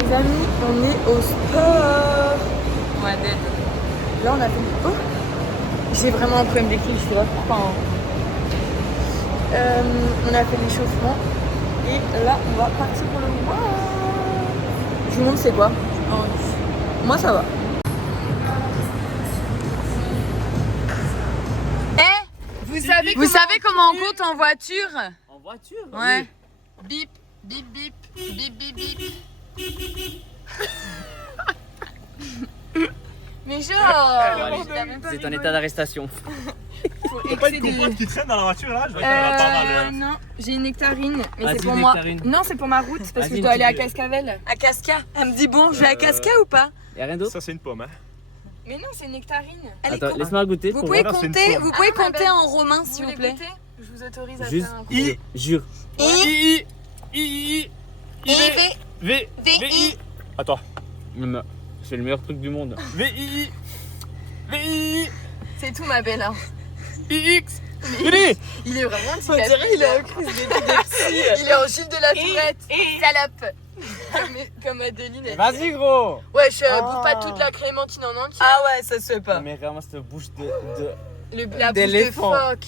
les amis, on est au sport. Ouais, dead. Là, on a fait. Oh, j'ai vraiment un problème d'équilibre, je sais pas pourquoi. Hein. On a fait l'échauffement. Et là, on va partir pour le mois. Je vous montre c'est quoi. Moi, ça va. Vous savez comment on compte en voiture? En voiture? Ouais. Bip, bip, bip, bip, bip, bip. Mais genre, Vous êtes en état d'arrestation. T'as pas une compote qui traîne dans la voiture là? Je vais faire pas mal. Non, j'ai une nectarine, mais Vas-y, c'est pour moi. nectarine. Non, c'est pour ma route parce que Vas-y, je dois aller à une petite- Cascavel. à Casca. Elle me dit bon, je vais à Casca ou pas? Y'a rien d'autre? Ça, c'est une pomme, hein? Mais non, c'est une nectarine. Attends, laisse-moi goûter. Vous pour pouvez voir. c'est une compter, pomme. vous pouvez Ah, compter bah, en romain s'il vous plaît. Je vous autorise à Juste, faire un coup. jure. V. V. Attends. Non, Je fais le meilleur truc du monde. VI VI C'est tout ma belle. Hein. IX Il est vraiment On dirait il est en crise d'épilepsie. Il est en Gilles de la Tourette. Salope. Comme Adeline. Vas-y gros. Ouais, je bouffe pas toute la clémentine en entier. Ah ouais, ça se fait pas. Mais vraiment, cette bouche de... La bouche de d'éléphant. phoque.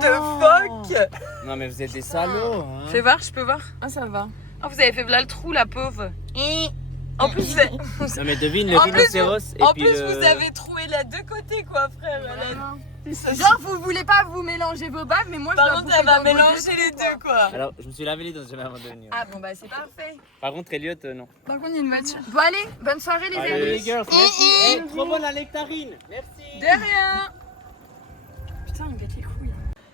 De phoque. Non mais vous êtes des salauds. Hein. Fais voir, je peux voir. Ah, ça va. Oh, vous avez fait là le trou, la pauvre. En plus, vous avez, Non mais devine le En plus, rhinocéros et en puis plus, le... vous avez troué les deux côtés, quoi, frère. Genre, vous voulez pas vous mélanger vos bagues, mais moi je Par dois contre, bouffer elle va dans vos mélanger les trous, quoi. deux, quoi. Alors, je me suis lavé les dents jamais avant de venir. Ah bon bah c'est parfait. Par contre, Elliot, non. Par contre il y a une voiture. Bon allez, bonne soirée les Allez, amis. les girls, merci. Trop bonne la nectarine. Merci. De rien. Putain, il me pète les couilles.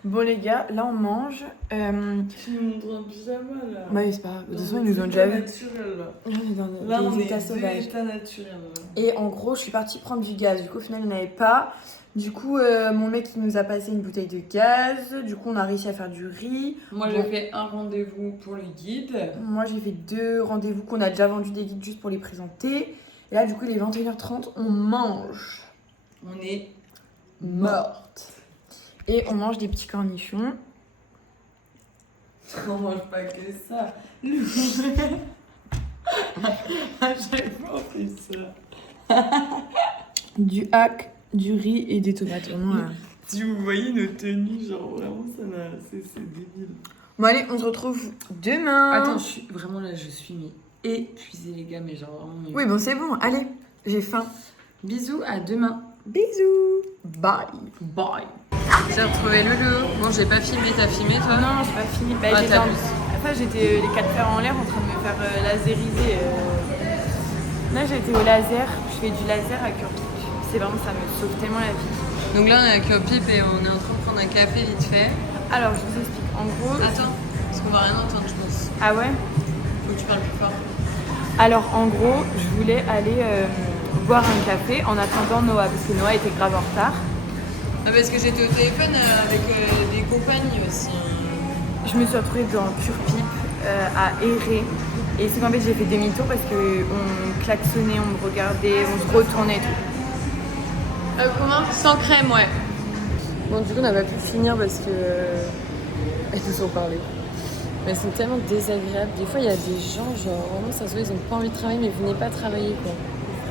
Bon les gars, là on mange. Tu nous montres un pyjama, là. Bah c'est pas grave, de toute façon ils nous ont déjà vu. naturel, là. On est dans Là, on des est états sauvages. état naturel, là. Et en gros, je suis partie prendre du gaz. Du coup, au final, il n'y en avait pas. Du coup, mon mec, il nous a passé une bouteille de gaz. Du coup, on a réussi à faire du riz. Moi, Bon. j'ai fait un rendez-vous pour le guide. Moi, j'ai fait 2 rendez-vous qu'on a déjà vendu des guides juste pour les présenter. Et là, du coup, il est 21h30. On mange. On est Morte. Et on mange des petits cornichons. On mange pas que ça. À chaque fois, on fait ça. Du hack, du riz et des tomates. Vraiment, Si vous voyez nos tenues, genre vraiment, c'est débile. Bon, allez, on se retrouve demain. Attends, vraiment là, je suis épuisée, les gars, mais genre vraiment. Oui, bon, c'est bon. Allez, j'ai faim. Bisous, à demain. Bisous. Bye. Bye. J'ai retrouvé Loulou. Bon, j'ai pas filmé, t'as filmé toi? Non, j'ai pas fini. Bah, Ah, j'étais t'as en- vu. Après, j'étais les 4 fers en l'air en train de me faire laseriser. Là, j'étais au laser. Je fais du laser à Curpip. C'est vraiment, ça me sauve tellement la vie. Donc là, on est à Curpip et on est en train de prendre un café vite fait. Alors, je vous explique. En gros. Attends, parce qu'on va rien entendre, je pense. Ah ouais? Faut que tu parles plus fort. Alors, en gros, je voulais aller boire un café en attendant Noah, parce que Noah était grave en retard. Ah, parce que j'étais au téléphone avec des compagnies aussi. Je me suis retrouvée dans Curpip à errer. Et c'est qu'en fait, j'ai fait demi-tour parce qu'on klaxonnait, on me regardait, on se retournait et tout. Comment? Sans crème, ouais. Bon, du coup, on n'a pas pu finir parce que. Elles nous ont parlé. Mais elles sont tellement désagréables. Des fois, il y a des gens, genre, vraiment, ça se voit, ils ont pas envie de travailler, mais venez pas travailler, quoi.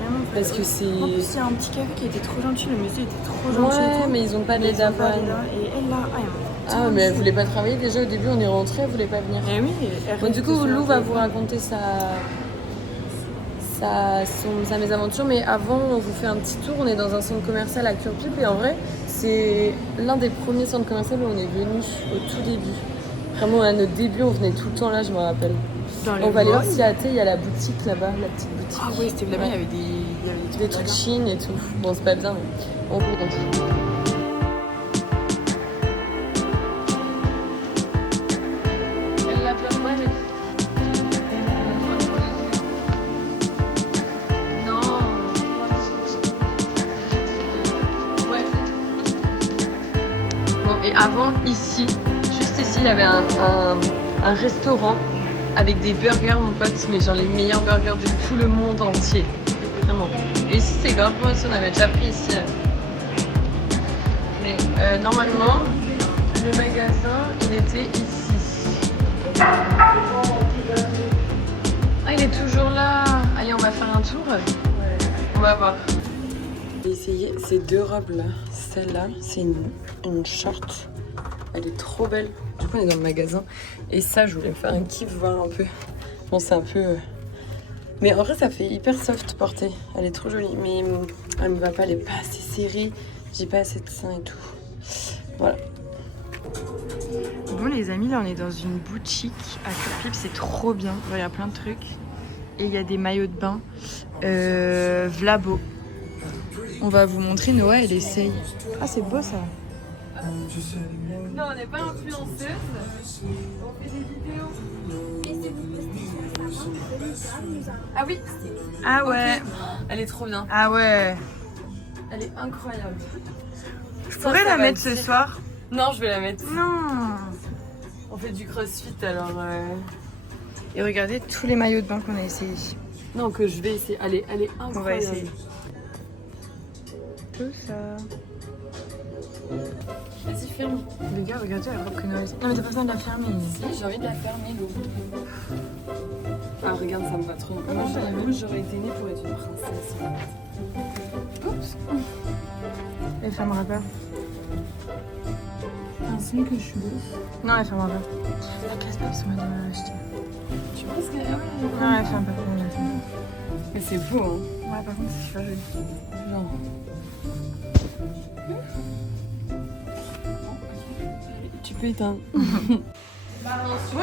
Vraiment, Parce que c'est. En plus, il y a un petit café qui était trop gentil, le monsieur était trop gentil. et Ouais, tout. mais ils ont pas Mais d'aide ils à ont pas panne. d'aide à- Et elle là, Ah, mais elle voulait pas travailler. Déjà, au début, on est rentré, elle voulait pas venir. Et oui, elle Bon, du restait coup, sur Lou le va vous téléphone. raconter sa mésaventure, mais avant, on vous fait un petit tour. On est dans un centre commercial à Curpip et en vrai, c'est l'un des premiers centres commerciaux où on est venu au tout début. Vraiment, à notre début, on venait tout le temps là, je me rappelle. Dans les On va aller voir malls. si à thé, il y a la boutique là-bas, la petite boutique. Ah ouais, c'était là-bas, il y avait Des trucs Chine et tout. Bon, c'est pas bien, mais on vous continue. Bon, et avant, ici, juste ici, il y avait un restaurant avec des burgers, mon pote, mais genre les meilleurs burgers de tout le monde entier. Vraiment. Et ici, c'est grave bon aussi, on avait déjà pris ici. Mais normalement, le magasin, il était ici. Ah, il est toujours là. Allez, on va faire un tour. On va voir. J'ai essayé ces 2 robes là. Celle-là, c'est une short. Elle est trop belle. Du coup, on est dans le magasin. Et ça, je voulais faire un kiff, voir un peu. Bon, c'est un peu. Mais en vrai, ça fait hyper soft portée. Elle est trop jolie. Mais elle me va pas, elle est pas assez serrée. J'ai pas assez de seins et tout. Voilà. Bon, les amis, là, on est dans une boutique à Curpip. C'est trop bien. Il y a plein de trucs. Et il y a des maillots de bain. Vlabo. On va vous montrer. Noah, elle essaye. Ah, c'est beau ça. Non, on n'est pas influenceuse. On fait des vidéos. Ah oui. Ah ouais. Elle est trop bien. Ah ouais. Elle est incroyable. Je pourrais la mettre ce soir. Non, je vais la mettre. Non. On fait du crossfit alors. Et regardez tous les maillots de bain qu'on a essayé. Non, que je vais essayer. Elle est incroyable. On va essayer. Tout ça. Vas-y, ferme. Les gars, regardez, elle robe que Noël. Non, mais t'as pas besoin de la fermer. Si, j'ai envie de la fermer, l'eau. Ah, regarde, ça me va trop. Moi, j'aurais été née pour être une princesse. Oups. Elle fermera pas. Un son que je suis douce. Non, elle fermera pas. La casse pas parce qu'on va devoir l'acheter. Tu penses qu'elle Non, elle ferme pas. Non, elle ferme pas. Mais c'est beau, hein. Ouais, par contre, c'est super joli. Genre. Tu peux éteindre. Bon,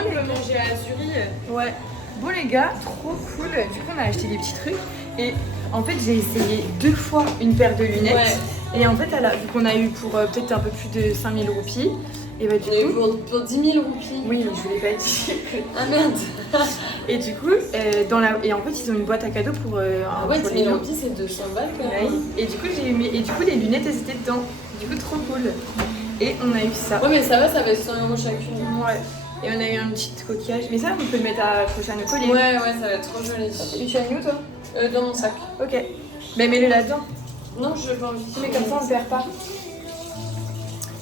les gars, manger à Zurich. Ouais. Bon les gars, trop cool. Du coup on a acheté des petits trucs et en fait j'ai essayé 2 fois une paire de lunettes. Ouais. Et en fait vu qu'on a eu pour peut-être un peu plus de 5000 roupies, et bah du coup... Pour 10 000 roupies. Oui mais je vous l'ai pas dit. Ah merde. Et du coup, et en fait ils ont une boîte à cadeaux pour... Ah ouais, pour 10 000 roupies c'est 200 balles quand même. Ouais. Et du coup les lunettes elles étaient dedans. Du coup trop cool. Et on a eu ça. Ouais mais ça va, ça va être 100 € chacune. Ouais. Et on a eu un petit coquillage. Mais ça on peut le mettre à accrocher à nos colliers. Ouais, ça va être trop joli. Et tu as mis où toi? Dans mon sac. Ok. Bah mets-le là-dedans. Non, je veux pas envie. Mais comme ça on le perd pas.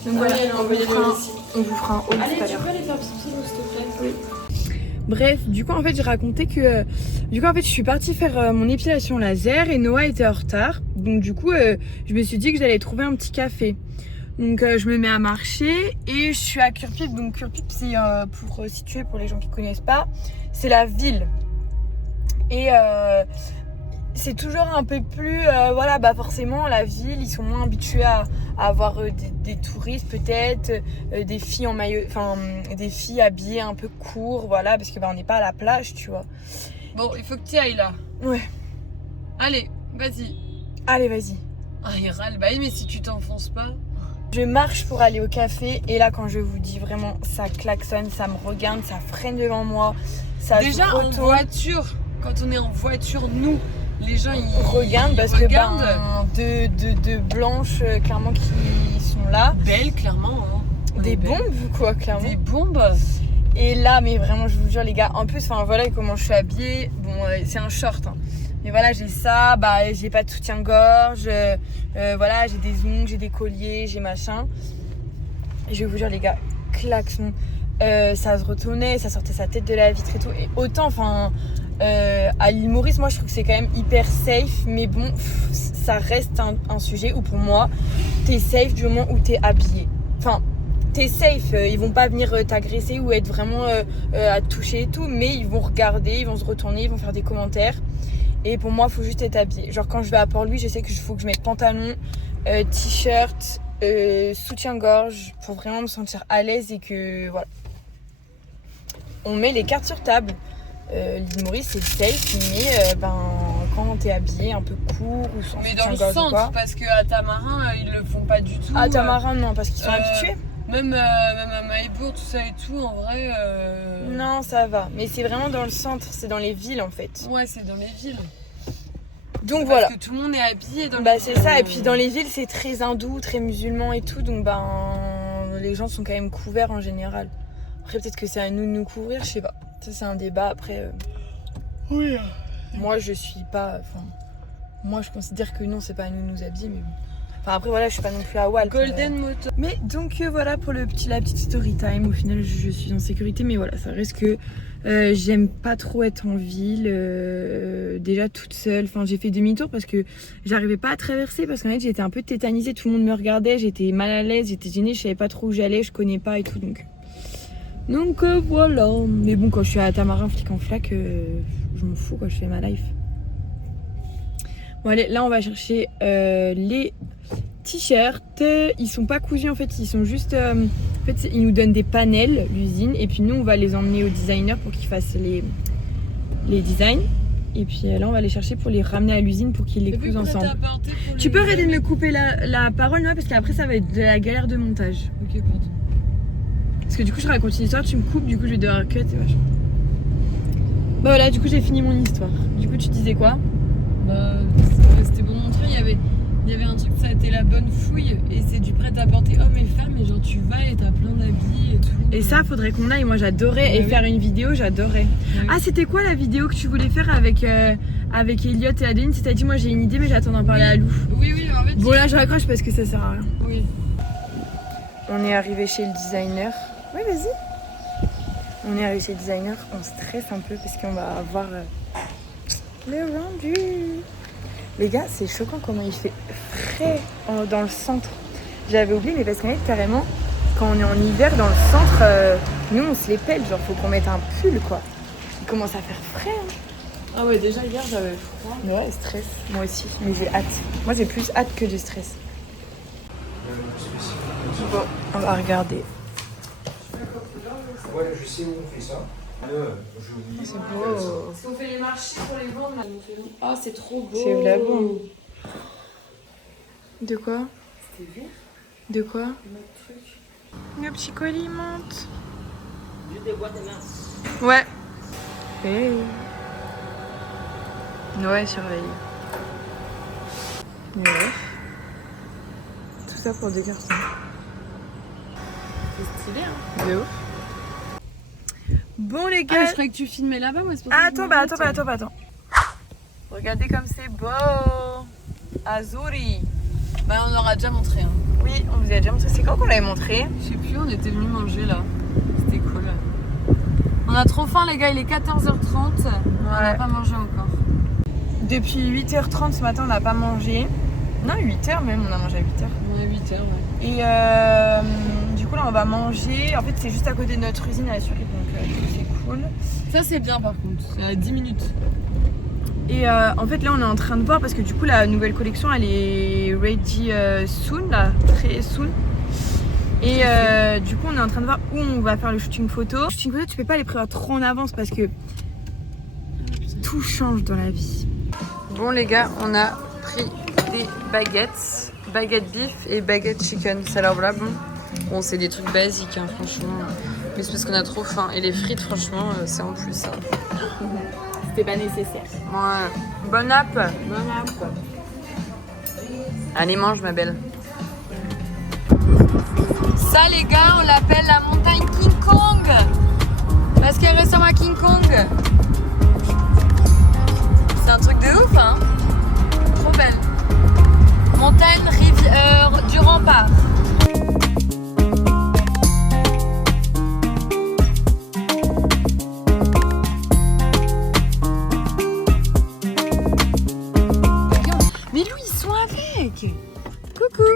Donc Ah voilà, oui, on vous fera un haul Allez, tout à tu l'heure. peux aller faire pipi s'il te plaît? Oui. Bref, du coup en fait j'ai raconté que je suis partie faire mon épilation laser et Noah était en retard. Donc du coup je me suis dit que j'allais trouver un petit café. Donc je me mets à marcher et je suis à Curpip. Donc Curpip c'est pour situer pour les gens qui connaissent pas, c'est la ville. Et c'est toujours un peu plus voilà, bah forcément la ville ils sont moins habitués à avoir des touristes peut-être, des filles en maillot, enfin des filles habillées un peu court, voilà, parce que bah on n'est pas à la plage, tu vois. Bon, il faut que tu ailles là. Ouais. Allez, vas-y. Allez vas-y. Ah, il râle. Bah oui, mais si tu t'enfonces pas. Je marche pour aller au café et là quand je vous dis vraiment ça klaxonne, ça me regarde, ça freine devant moi, ça Déjà se en retourne. voiture, quand on est en voiture, nous, les gens ils Regardent parce regardent. que deux blanches clairement qui sont là, Belle, clairement. Hein. des Belle. bombes quoi clairement. Des bombes. Et là mais vraiment je vous jure les gars, en plus enfin voilà comment je suis habillée, bon c'est un short hein. Mais voilà j'ai ça, bah j'ai pas de soutien-gorge, voilà j'ai des ongles, j'ai des colliers, j'ai machin. Et je vais vous dire les gars, klaxon, ça se retournait, ça sortait sa tête de la vitre et tout. Et autant enfin à l'île Maurice moi je trouve que c'est quand même hyper safe, mais bon ça reste un sujet où pour moi t'es safe du moment où t'es habillé. Enfin t'es safe, ils vont pas venir t'agresser ou être vraiment à te toucher et tout, mais ils vont regarder, ils vont se retourner, ils vont faire des commentaires. Et pour moi, il faut juste être habillé. Genre quand je vais à Port-Louis, je sais qu'il faut que je mette pantalon, t-shirt, soutien-gorge pour vraiment me sentir à l'aise et que voilà. On met les cartes sur table. L'île Maurice c'est safe, mais quand t'es habillé un peu court ou sans Mais dans le soutien-gorge ou centre, quoi. parce qu'à Tamarin, ils le font pas du tout. À Tamarin non, parce qu'ils sont habitués. Même à Maïbourg, tout ça et tout, en vrai. Non, ça va. Mais c'est vraiment dans le centre, c'est dans les villes en fait. Ouais, c'est dans les villes. Donc Parce voilà. que tout le monde est habillé dans Bah les c'est villes. ça, et puis dans les villes c'est très hindou, très musulman et tout, donc les gens sont quand même couverts en général. Après peut-être que c'est à nous de nous couvrir, je sais pas. Ça c'est un débat après. Oui. Moi je suis pas. Enfin. Moi je considère que non, c'est pas à nous de nous habiller, mais bon. Enfin après voilà, je suis pas non plus à Walp. Golden Moto. Mais donc voilà pour la petite story time. Au final je suis en sécurité, mais voilà, ça reste que j'aime pas trop être en ville, déjà toute seule. Enfin j'ai fait demi-tour parce que j'arrivais pas à traverser, parce qu'en fait j'étais un peu tétanisée, tout le monde me regardait, j'étais mal à l'aise, j'étais gênée, je savais pas trop où j'allais, je connais pas et tout, donc voilà. Mais bon, quand je suis à Tamarin flic en flac, je m'en fous quand je fais ma life. Bon allez, là on va chercher les t-shirts. Ils sont pas cousus en fait, ils sont juste en fait ils nous donnent des panels, l'usine, et puis nous on va les emmener au designer pour qu'ils fassent les designs, et puis là on va les chercher pour les ramener à l'usine pour qu'ils les cousent ensemble. Tu peux arrêter de me couper la parole là, parce qu'après ça va être de la galère de montage. Ok, pardon. Parce que du coup je raconte une histoire, tu me coupes, du coup je vais devoir cut et machin. Bah voilà, du coup j'ai fini mon histoire. Du coup tu disais quoi? Bah c'était pour montrer, il y avait un truc, ça a été la bonne fouille, et c'est du prêt-à-porter hommes et femmes, et genre tu vas et t'as plein d'habits et tout. Et ça faudrait qu'on aille, moi j'adorais, et oui. faire une vidéo, j'adorais. Oui. Ah c'était quoi la vidéo que tu voulais faire avec avec Elliot et Adeline. Tu t'as dit, moi j'ai une idée, mais j'attends d'en parler à Lou. Oui, en fait. Bon, là je raccroche parce que ça sert à rien. Oui. On est arrivé chez le designer. Oui, vas-y. On est arrivé chez le designer. On stresse un peu parce qu'on va avoir le rendu. Les gars, c'est choquant comment il fait frais dans le centre. J'avais oublié, mais parce qu'en fait, carrément, quand on est en hiver dans le centre, nous on se les pèle. Genre, faut qu'on mette un pull quoi. Il commence à faire frais. Hein. Ah ouais, déjà hier j'avais froid. Ouais, stress. Moi aussi, mais j'ai hâte. Moi, j'ai plus hâte que du stress. Bon, on va regarder. Ouais, je sais où on fait ça. C'est beau. Parce qu'on fait les marchés pour les vendre. Ah, c'est trop beau. C'est la beau. De quoi? C'était vert. De quoi? Notre truc. Le petit colis monte. Juste des boîtes de main. Ouais. Hey. Ouais, surveille. Ouais. Tout ça pour des garçons. C'est stylé, hein. De ouf. Bon les Ah, gars. mais je croyais que tu filmais là-bas, moi c'est pour ça que je Attends. Regardez comme c'est beau. Azuri. Bah, on leur a déjà montré. Hein. Oui, on vous a déjà montré. C'est quand qu'on l'avait montré? Je sais plus, on était venus manger là. C'était cool. On a trop faim, les gars, il est 14h30. On n'a pas mangé encore. Depuis 8h30 ce matin, on n'a pas mangé. Non, 8h même, on a mangé à 8h. On est à 8h, ouais. Et du coup, là, on va manger. En fait, c'est juste à côté de notre usine à la Surie, donc c'est cool. Ça, c'est bien par contre. C'est à 10 minutes. Et en fait, là, on est en train de voir parce que du coup, la nouvelle collection, elle est ready soon, là, très soon. Et du coup, on est en train de voir où on va faire le shooting photo. Le shooting photo, tu peux pas les prévoir trop en avance parce que tout change dans la vie. Bon, les gars, on a pris des baguettes. Baguette beef et baguette chicken. Ça a l'air voilà, bon. Bon, c'est des trucs basiques, hein, franchement. Mais c'est parce qu'on a trop faim. Et les frites, franchement, c'est en plus. Hein. C'était pas nécessaire. Ouais. Bon app. Bon app. Allez, mange, ma belle. Ça, les gars, on l'appelle la montagne King Kong. Parce qu'elle ressemble à King Kong. C'est un truc de ouf, hein. Trop belle. Montagne du rempart. Mais Lou, ils sont avec. Coucou.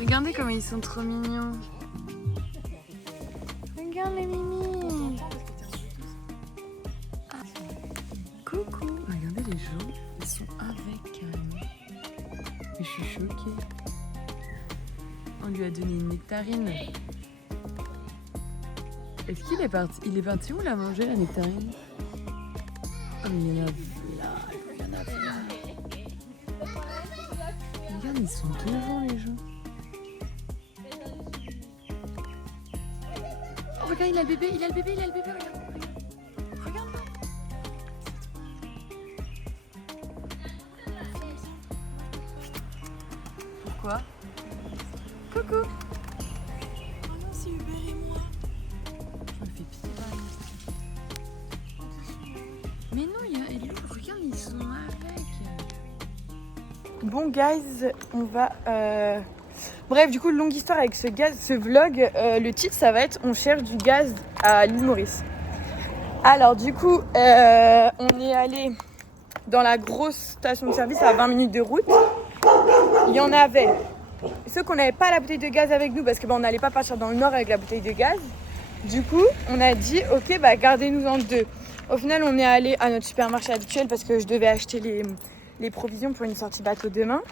Regardez comment ils sont trop mignons. Regarde les mimi. Coucou. Regardez les gens, ils sont avec carrément. Mais je suis choquée. On lui a donné une nectarine. Est-ce qu'il est parti? Il est parti où la manger la nectarine? Oh mais il y en a là, il y en a là. Regarde, ils sont devant les gens. Oh regarde, il a le bébé, regarde. Regarde là. Pourquoi? Coucou. Oh non, c'est Hubert et moi. Je me fais pitié par les... Mais non, il y a Elio, regarde, ils sont avec. Bon guys, on va... Bref, du coup, longue histoire avec ce gaz, ce vlog. Le titre, ça va être « On cherche du gaz à l'île Maurice ». Alors du coup, on est allé dans la grosse station de service à 20 minutes de route. Il y en avait ceux qu'on n'avait pas la bouteille de gaz avec nous parce que on n'allait pas partir dans le nord avec la bouteille de gaz. Du coup, on a dit ok, bah gardez-nous en deux. Au final, on est allé à notre supermarché habituel parce que je devais acheter les provisions pour une sortie bateau demain.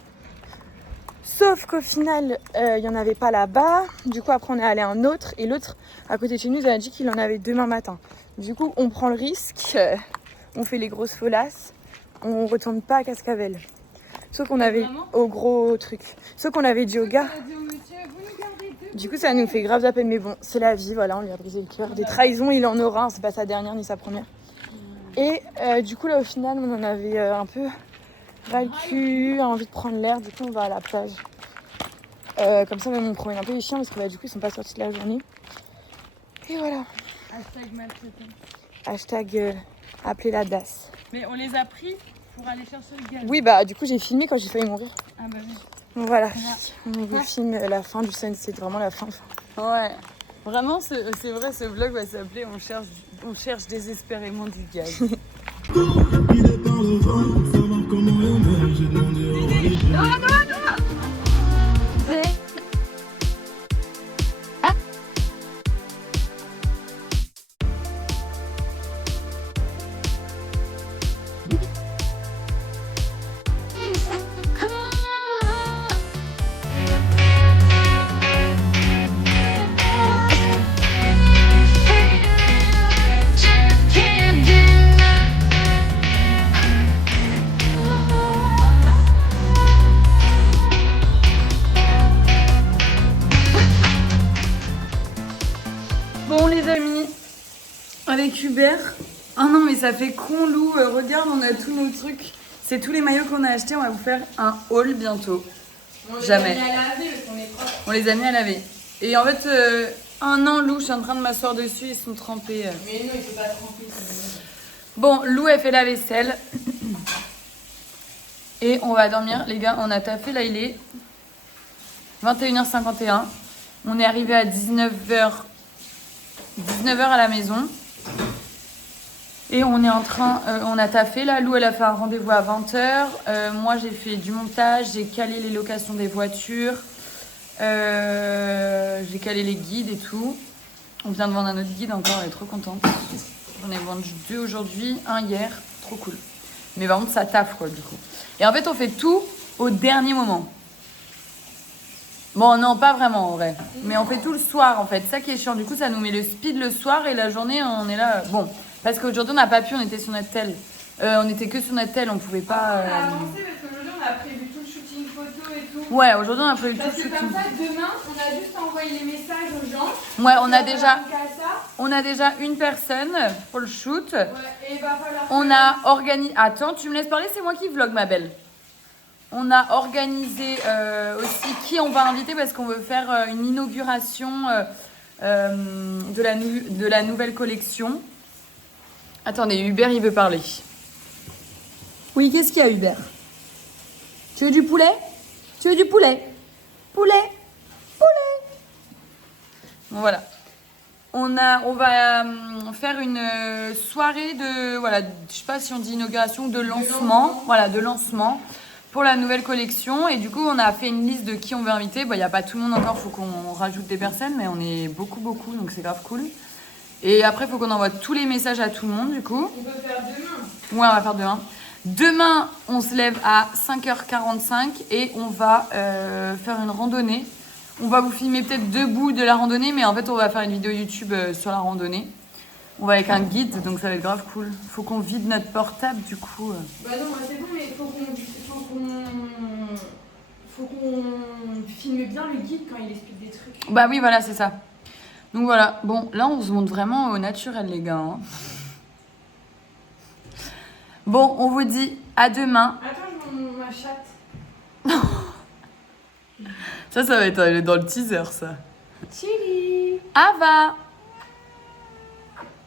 Sauf qu'au final, il n'y en avait pas là-bas. Du coup, après, on est allé à un autre. Et l'autre, à côté de chez nous, il a dit qu'il en avait demain matin. Du coup, on prend le risque. On fait les grosses folasses. On ne retourne pas à Cascavel. Sauf qu'on avait au gros truc. Sauf qu'on avait dit au gars. Du coup, ça nous fait grave de la peine. Mais bon, c'est la vie. Voilà, on lui a brisé le cœur. Des trahisons, il en aura. C'est pas sa dernière ni sa première. Et du coup, là, au final, on en avait un peu ras le cul, envie de prendre l'air. Du coup, on va à la plage. Comme ça, même on promène un peu les chiens parce que bah, du coup, ils sont pas sortis de la journée. Et voilà. Hashtag maltraité. Hashtag Appeler la DAS. Mais on les a pris pour aller chercher le gaz. Oui, bah du coup j'ai filmé quand j'ai failli mourir. Ah bah oui. Donc voilà, on vous filme la fin du sunset, vraiment la fin. Ouais. Vraiment, c'est vrai, ce vlog va s'appeler on cherche désespérément du gaz. Bon les amis, avec Hubert. Oh non mais ça fait con Lou, regarde on a tous nos trucs. C'est tous les maillots qu'on a achetés, on va vous faire un haul bientôt. Jamais. On les a mis à laver. Et en fait, un an Lou, je suis en train de m'asseoir dessus, ils sont trempés. Mais non, il faut pas tremper. Bon, Lou elle fait la vaisselle. Et on va dormir, les gars, on a taffé, là il est 21h51. On est arrivé à 19h à la maison. Et on est en train, on a taffé là, Lou elle a fait un rendez-vous à 20h. Moi j'ai fait du montage, j'ai calé les locations des voitures. J'ai calé les guides et tout. On vient de vendre un autre guide encore, elle est trop contente. J'en ai vendu 2 aujourd'hui, un hier, trop cool. Mais par contre ça taffe quoi du coup. Et en fait on fait tout au dernier moment. Bon non pas vraiment en vrai, mais on fait tout le soir en fait, ça qui est chiant. Du coup ça nous met le speed le soir et la journée on est là, bon. Parce qu'aujourd'hui on n'a pas pu, on était sur notre tel. On était que sur notre tel, on pouvait pas... On a avancé parce qu'aujourd'hui on a prévu tout le shooting photo et tout. Ouais, aujourd'hui on a prévu tout le Parce que shooting. comme ça, demain, on a juste envoyé les messages aux gens. Ouais, On on a déjà une personne pour le shoot. Ouais, et il va falloir... On a organisé... Attends, tu me laisses parler, c'est moi qui vlog ma belle. On a organisé aussi qui on va inviter parce qu'on veut faire une inauguration de la nouvelle collection. Attendez, Hubert il veut parler. Oui, qu'est-ce qu'il y a Hubert? Tu veux du poulet? Tu veux du poulet? Poulet? Poulet? Bon, voilà. On va faire une soirée de, voilà, je sais pas si on dit inauguration ou de lancement. Voilà, de lancement pour la nouvelle collection. Et du coup, on a fait une liste de qui on veut inviter. Bon, il n'y a pas tout le monde encore, il faut qu'on rajoute des personnes, mais on est beaucoup, donc c'est grave cool. Et après, il faut qu'on envoie tous les messages à tout le monde, du coup. On peut faire demain. Ouais, on va faire demain. Demain, on se lève à 5h45 et on va faire une randonnée. On va vous filmer peut-être 2 bouts de la randonnée, mais en fait, on va faire une vidéo YouTube sur la randonnée. On va avec un guide, donc ça va être grave cool. Faut qu'on vide notre portable, du coup. Bah non, c'est bon, mais faut qu'on filme bien le guide quand il explique des trucs. Bah oui, voilà, c'est ça. Donc voilà, bon, là on se montre vraiment au naturel les gars. Hein. Bon, on vous dit à demain. Attends, je montre ma chatte. Ça va être dans le teaser ça. Chili. Ava.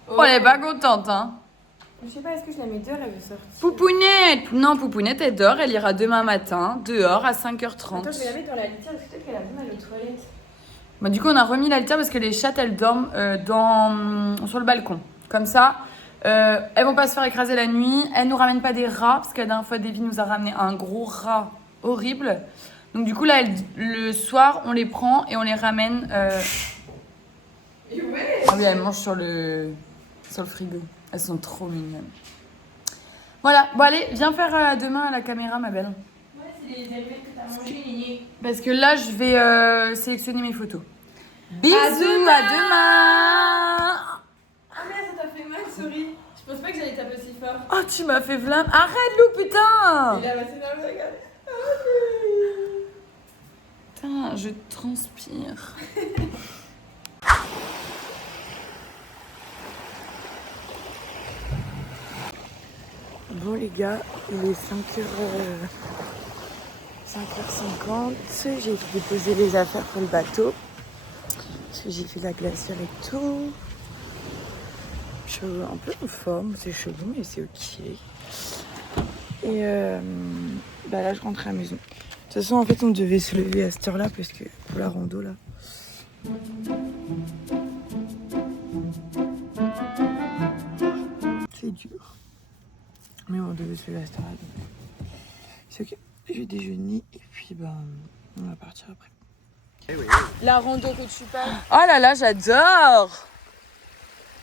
Oh, elle est pas contente hein. Je sais pas, est-ce que je la mets dehors, elle veut sortir. Poupounette. Non, Poupounette elle dort, elle ira demain matin, dehors à 5h30. Attends, je vais la mettre dans la litière, parce que peut-être qu'elle a besoin d'aller aux toilettes. Bah, du coup, on a remis la litière parce que les chattes, elles dorment sur le balcon. Comme ça, elles vont pas se faire écraser la nuit. Elles nous ramènent pas des rats parce que la dernière fois, Davy nous a ramené un gros rat horrible. Donc du coup, là, le soir, on les prend et on les ramène. Et ouais. Ah oui, elles mangent sur le frigo. Elles sont trop mignonnes. Voilà. Bon, allez, viens faire demain à la caméra, ma belle. Ouais, c'est les aliments que t'as mangés. Parce que là, je vais sélectionner mes photos. Bisous, À demain. à demain. Ah merde, ça t'a fait mal, sorry. Je pense pas que j'allais taper si fort. Oh, tu m'as fait vlam. Arrête, Lou, putain. Il a passé dans le regard. Putain, je transpire. Bon, les gars, il est 5h50. J'ai déposé les affaires pour le bateau. Parce que j'ai fait la glacière et tout. Je suis un peu en forme, c'est chaud mais c'est ok. Et là je rentre à la maison. De toute façon en fait on devait se lever à cette heure là parce que pour la rando là. C'est dur. Mais on devait se lever à cette heure là donc c'est ok. Je vais déjeuner et puis on va partir après. La rando que tu parles. Oh là là, j'adore!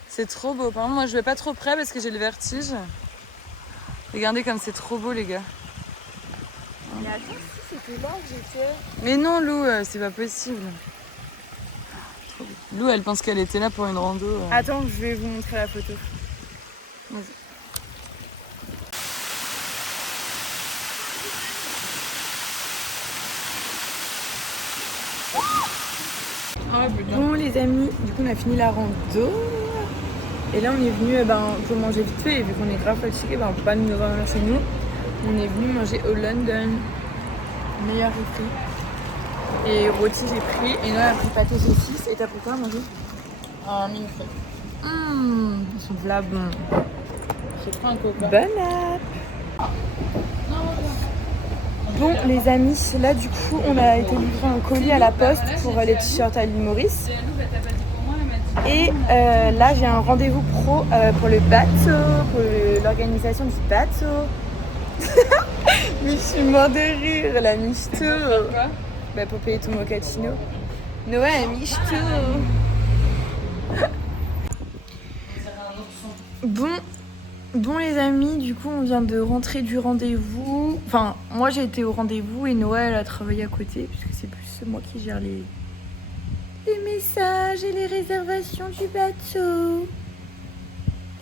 C'est trop beau. Par contre, moi, je vais pas trop près parce que j'ai le vertige. Regardez comme c'est trop beau, les gars. Mais attends, si c'était là que j'étais. Mais non, Lou, c'est pas possible. Lou, elle pense qu'elle était là pour une rando. Attends, je vais vous montrer la photo. Vas-y. Bon les amis, du coup on a fini la rando. Et là on est venu pour manger vite fait. Et vu qu'on est grave fatigué, on peut pas nous revenir chez nous. On est venu manger au London. Meilleur prix. Et rôti j'ai pris. Et nous on a pris pâté saucisse. Et t'as pris quoi à manger? Un mini frais. Ils sont là bons. J'ai pris un coca. Bon app. Bon les amis, là du coup on a été livré un colis à la poste pour les t-shirts à l'île Maurice. Et là j'ai un rendez-vous pro pour le bateau, pour l'organisation du bateau. Mais je suis mort de rire, la michto. Pour payer ton mochaccino. Noël, michto. Bon les amis, du coup on vient de rentrer du rendez-vous. Enfin, moi j'ai été au rendez-vous et Noël a travaillé à côté puisque c'est plus moi qui gère les messages et les réservations du bateau.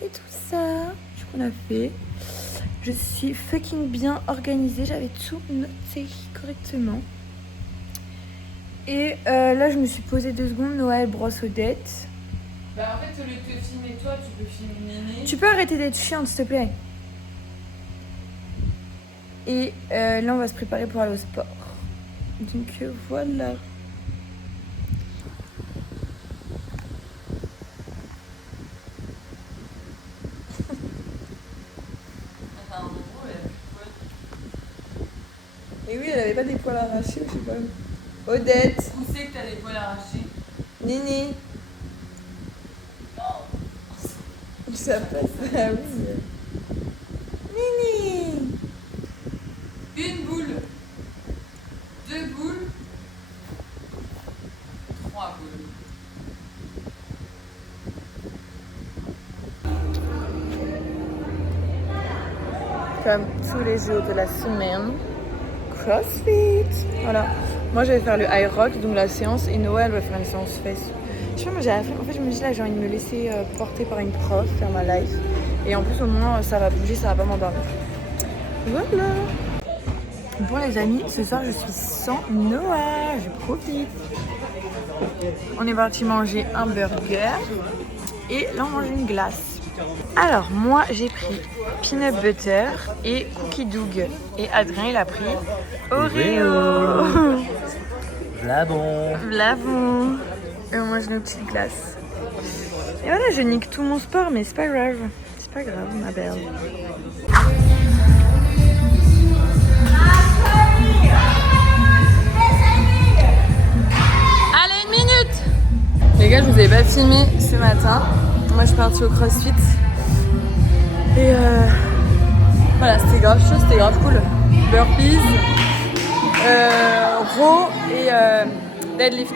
Et tout ça, du coup on a fait. Je suis fucking bien organisée, j'avais tout noté correctement. Et là je me suis posée 2 secondes, Noël brosse aux dettes. En fait, au lieu de te filmer toi, tu peux filmer Néné. Tu peux arrêter d'être chiante, s'il te plaît. Et là, on va se préparer pour aller au sport. Donc voilà. Et oui, elle avait pas des poils arrachés, je sais pas. Odette. Où c'est que t'as des poils arrachés? Nini. Ça passe, ah oui. Nini. Une boule. 2 boules. 3 boules. Comme tous les jours de la semaine, CrossFit. Voilà. Moi, je vais faire le high rock, donc la séance, et Noël va faire une séance fesses. Je sais pas, moi j'ai la flemme. En fait, je me dis là, j'ai envie de me laisser porter par une prof, faire ma life. Et en plus, au moins, ça va bouger, ça va pas m'endormir. Voilà. Bon, les amis, ce soir, je suis sans Noah. Je profite. On est parti manger un burger. Et là, on mange une glace. Alors, moi, j'ai pris peanut butter et cookie dough. Et Adrien, il a pris Oreo. V'là bon. Et on mange nos petites glaces. Et voilà, je nique tout mon sport, mais c'est pas grave. C'est pas grave, ma belle. Allez, 1 minute! Les gars, je vous avais pas filmé ce matin. Moi, je suis partie au CrossFit. Et voilà, c'était grave chaud, c'était grave cool. Burpees, row et deadlift.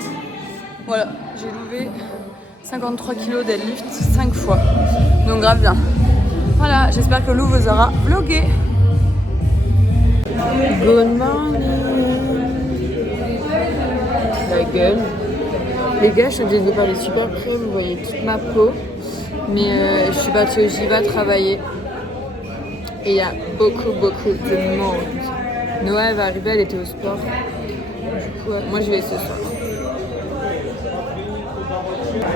Voilà, j'ai levé 53 kg deadlift 5 fois. Donc grave bien. Voilà, j'espère que Lou vous aura vlogué. Good morning. La gueule. Les gars, je suis obligée de parler super près, vous voyez toute ma peau. Mais je suis partie au Jiva travailler. Et il y a beaucoup de monde. Noah va arriver, elle était au sport. Du coup, moi je vais ce soir.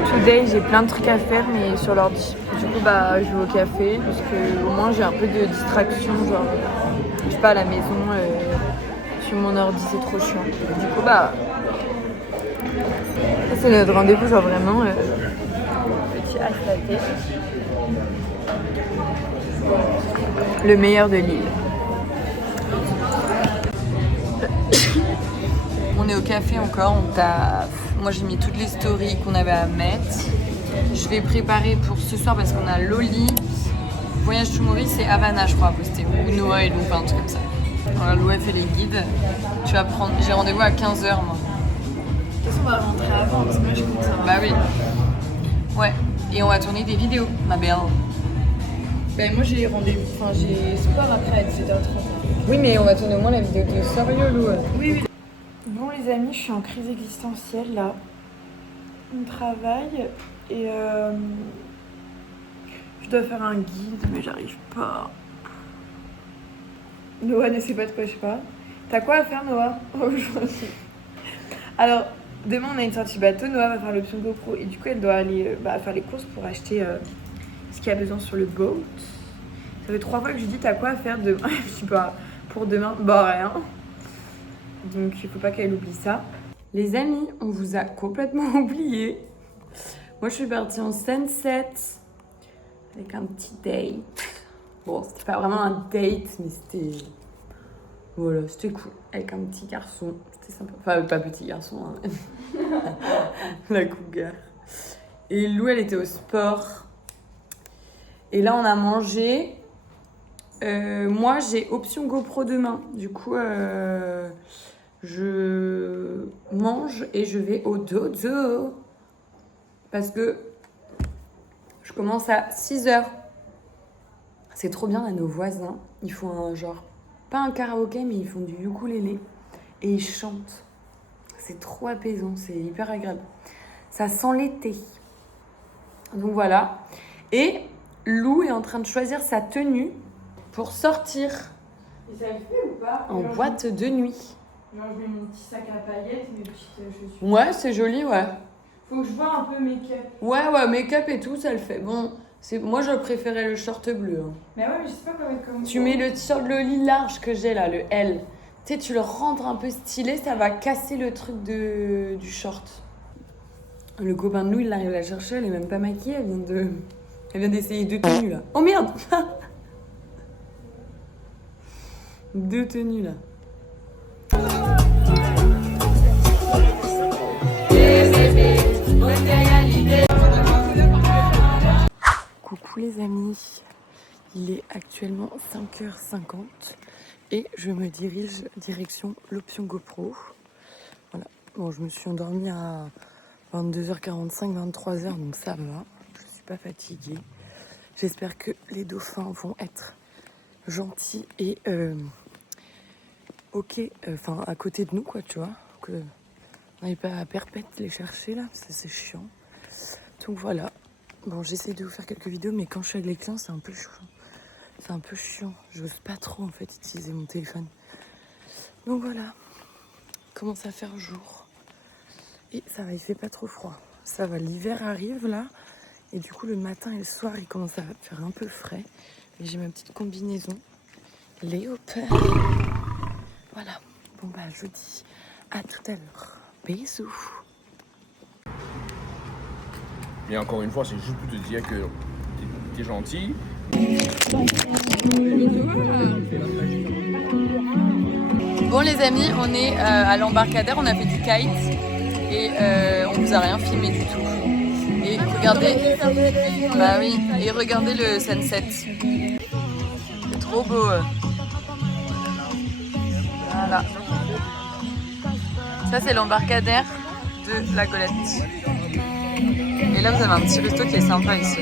Today, j'ai plein de trucs à faire, mais sur l'ordi. Du coup, je vais au café, parce que au moins j'ai un peu de distraction. Genre, je suis pas à la maison, sur mon ordi, c'est trop chiant. Du coup, c'est notre rendez-vous, genre vraiment petit ice latte. Le meilleur de l'île. On est au café encore, on taffe. Moi j'ai mis toutes les stories qu'on avait à mettre. Je vais préparer pour ce soir parce qu'on a Loli. Voyage to Maurice et Havana je crois à poster. Ou Noah et Lou, un truc comme ça. Alors Lou elle fait les guides. Tu vas prendre. J'ai rendez-vous à 15h moi. De toute façon on va rentrer avant parce que moi je compte ça. Bah oui. Ouais. Et on va tourner des vidéos, ma belle. Ben moi j'ai rendez-vous, enfin j'ai sport après à 17h30. Oui mais on va tourner au moins la vidéo de sérieux Lou. Oui, oui. Bon les amis, je suis en crise existentielle là. On travaille et je dois faire un guide mais j'arrive pas. Noah ne sait pas de quoi je parle. T'as quoi à faire Noah aujourd'hui? Alors demain on a une sortie bateau, Noah va faire l'option GoPro et du coup elle doit aller faire les courses pour acheter ce qu'il y a besoin sur le boat. Ça fait 3 fois que je lui dis t'as quoi à faire demain? Je dis bah pour demain, bah rien. Donc il faut pas qu'elle oublie ça. Les amis, on vous a complètement oublié. Moi je suis partie en sunset avec un petit date. Bon c'était pas vraiment un date mais c'était... Voilà, c'était cool. Avec un petit garçon, c'était sympa. Enfin pas petit garçon, hein. La cougar. Et Lou elle était au sport. Et là on a mangé. Moi j'ai option GoPro demain. Du coup je mange et je vais au dodo. Parce que je commence à 6h. C'est trop bien là, nos voisins. Ils font un genre, pas un karaoké, mais ils font du ukulélé. Et ils chantent. C'est trop apaisant, c'est hyper agréable. Ça sent l'été. Donc voilà. Et Lou est en train de choisir sa tenue pour sortir. Et ça le fait ou pas? En boîte de nuit. Genre je mets mon petit sac à paillettes, mes petites chaussures. Ouais, c'est joli, ouais. Faut que je vois un peu make-up. Ouais, make-up et tout, ça le fait. Bon, moi je préférais le short bleu. Hein. Mais ouais, mais je sais pas comment. Tu mets le t-shirt, le lit large que j'ai là, le L. Tu sais, tu le rentres un peu stylé, ça va casser le truc du short. Le copain de Lou, il arrive à la chercher, elle est même pas maquillée, elle vient d'essayer 2 tenues là. Oh merde 2 tenues là. Coucou les amis, il est actuellement 5h50 et je me dirige direction l'option GoPro. Voilà, bon je me suis endormie à 22h45, 23h donc ça va, je suis pas fatiguée. J'espère que les dauphins vont être gentils et ok, enfin à côté de nous quoi tu vois, que on n'arrive pas à perpète les chercher là, ça c'est chiant. Donc voilà. Bon, j'essaie de vous faire quelques vidéos, mais quand je suis avec les clients, c'est un peu chiant. C'est un peu chiant. J'ose pas trop, en fait, utiliser mon téléphone. Donc voilà. Il commence à faire jour. Et ça va, il fait pas trop froid. Ça va, l'hiver arrive, là. Et du coup, le matin et le soir, il commence à faire un peu frais. Et j'ai ma petite combinaison léopard. Voilà. Bon, bah, je vous dis à tout à l'heure. Bisous. Et encore une fois, c'est juste pour te dire que t'es gentil. Bon les amis, on est à l'embarcadère, on a fait du kite et on vous a rien filmé du tout. Et regardez, bah oui, et regardez le sunset. C'est trop beau. Voilà. Ça c'est l'embarcadère de la Golette. Et là vous avez un petit resto qui est sympa ici.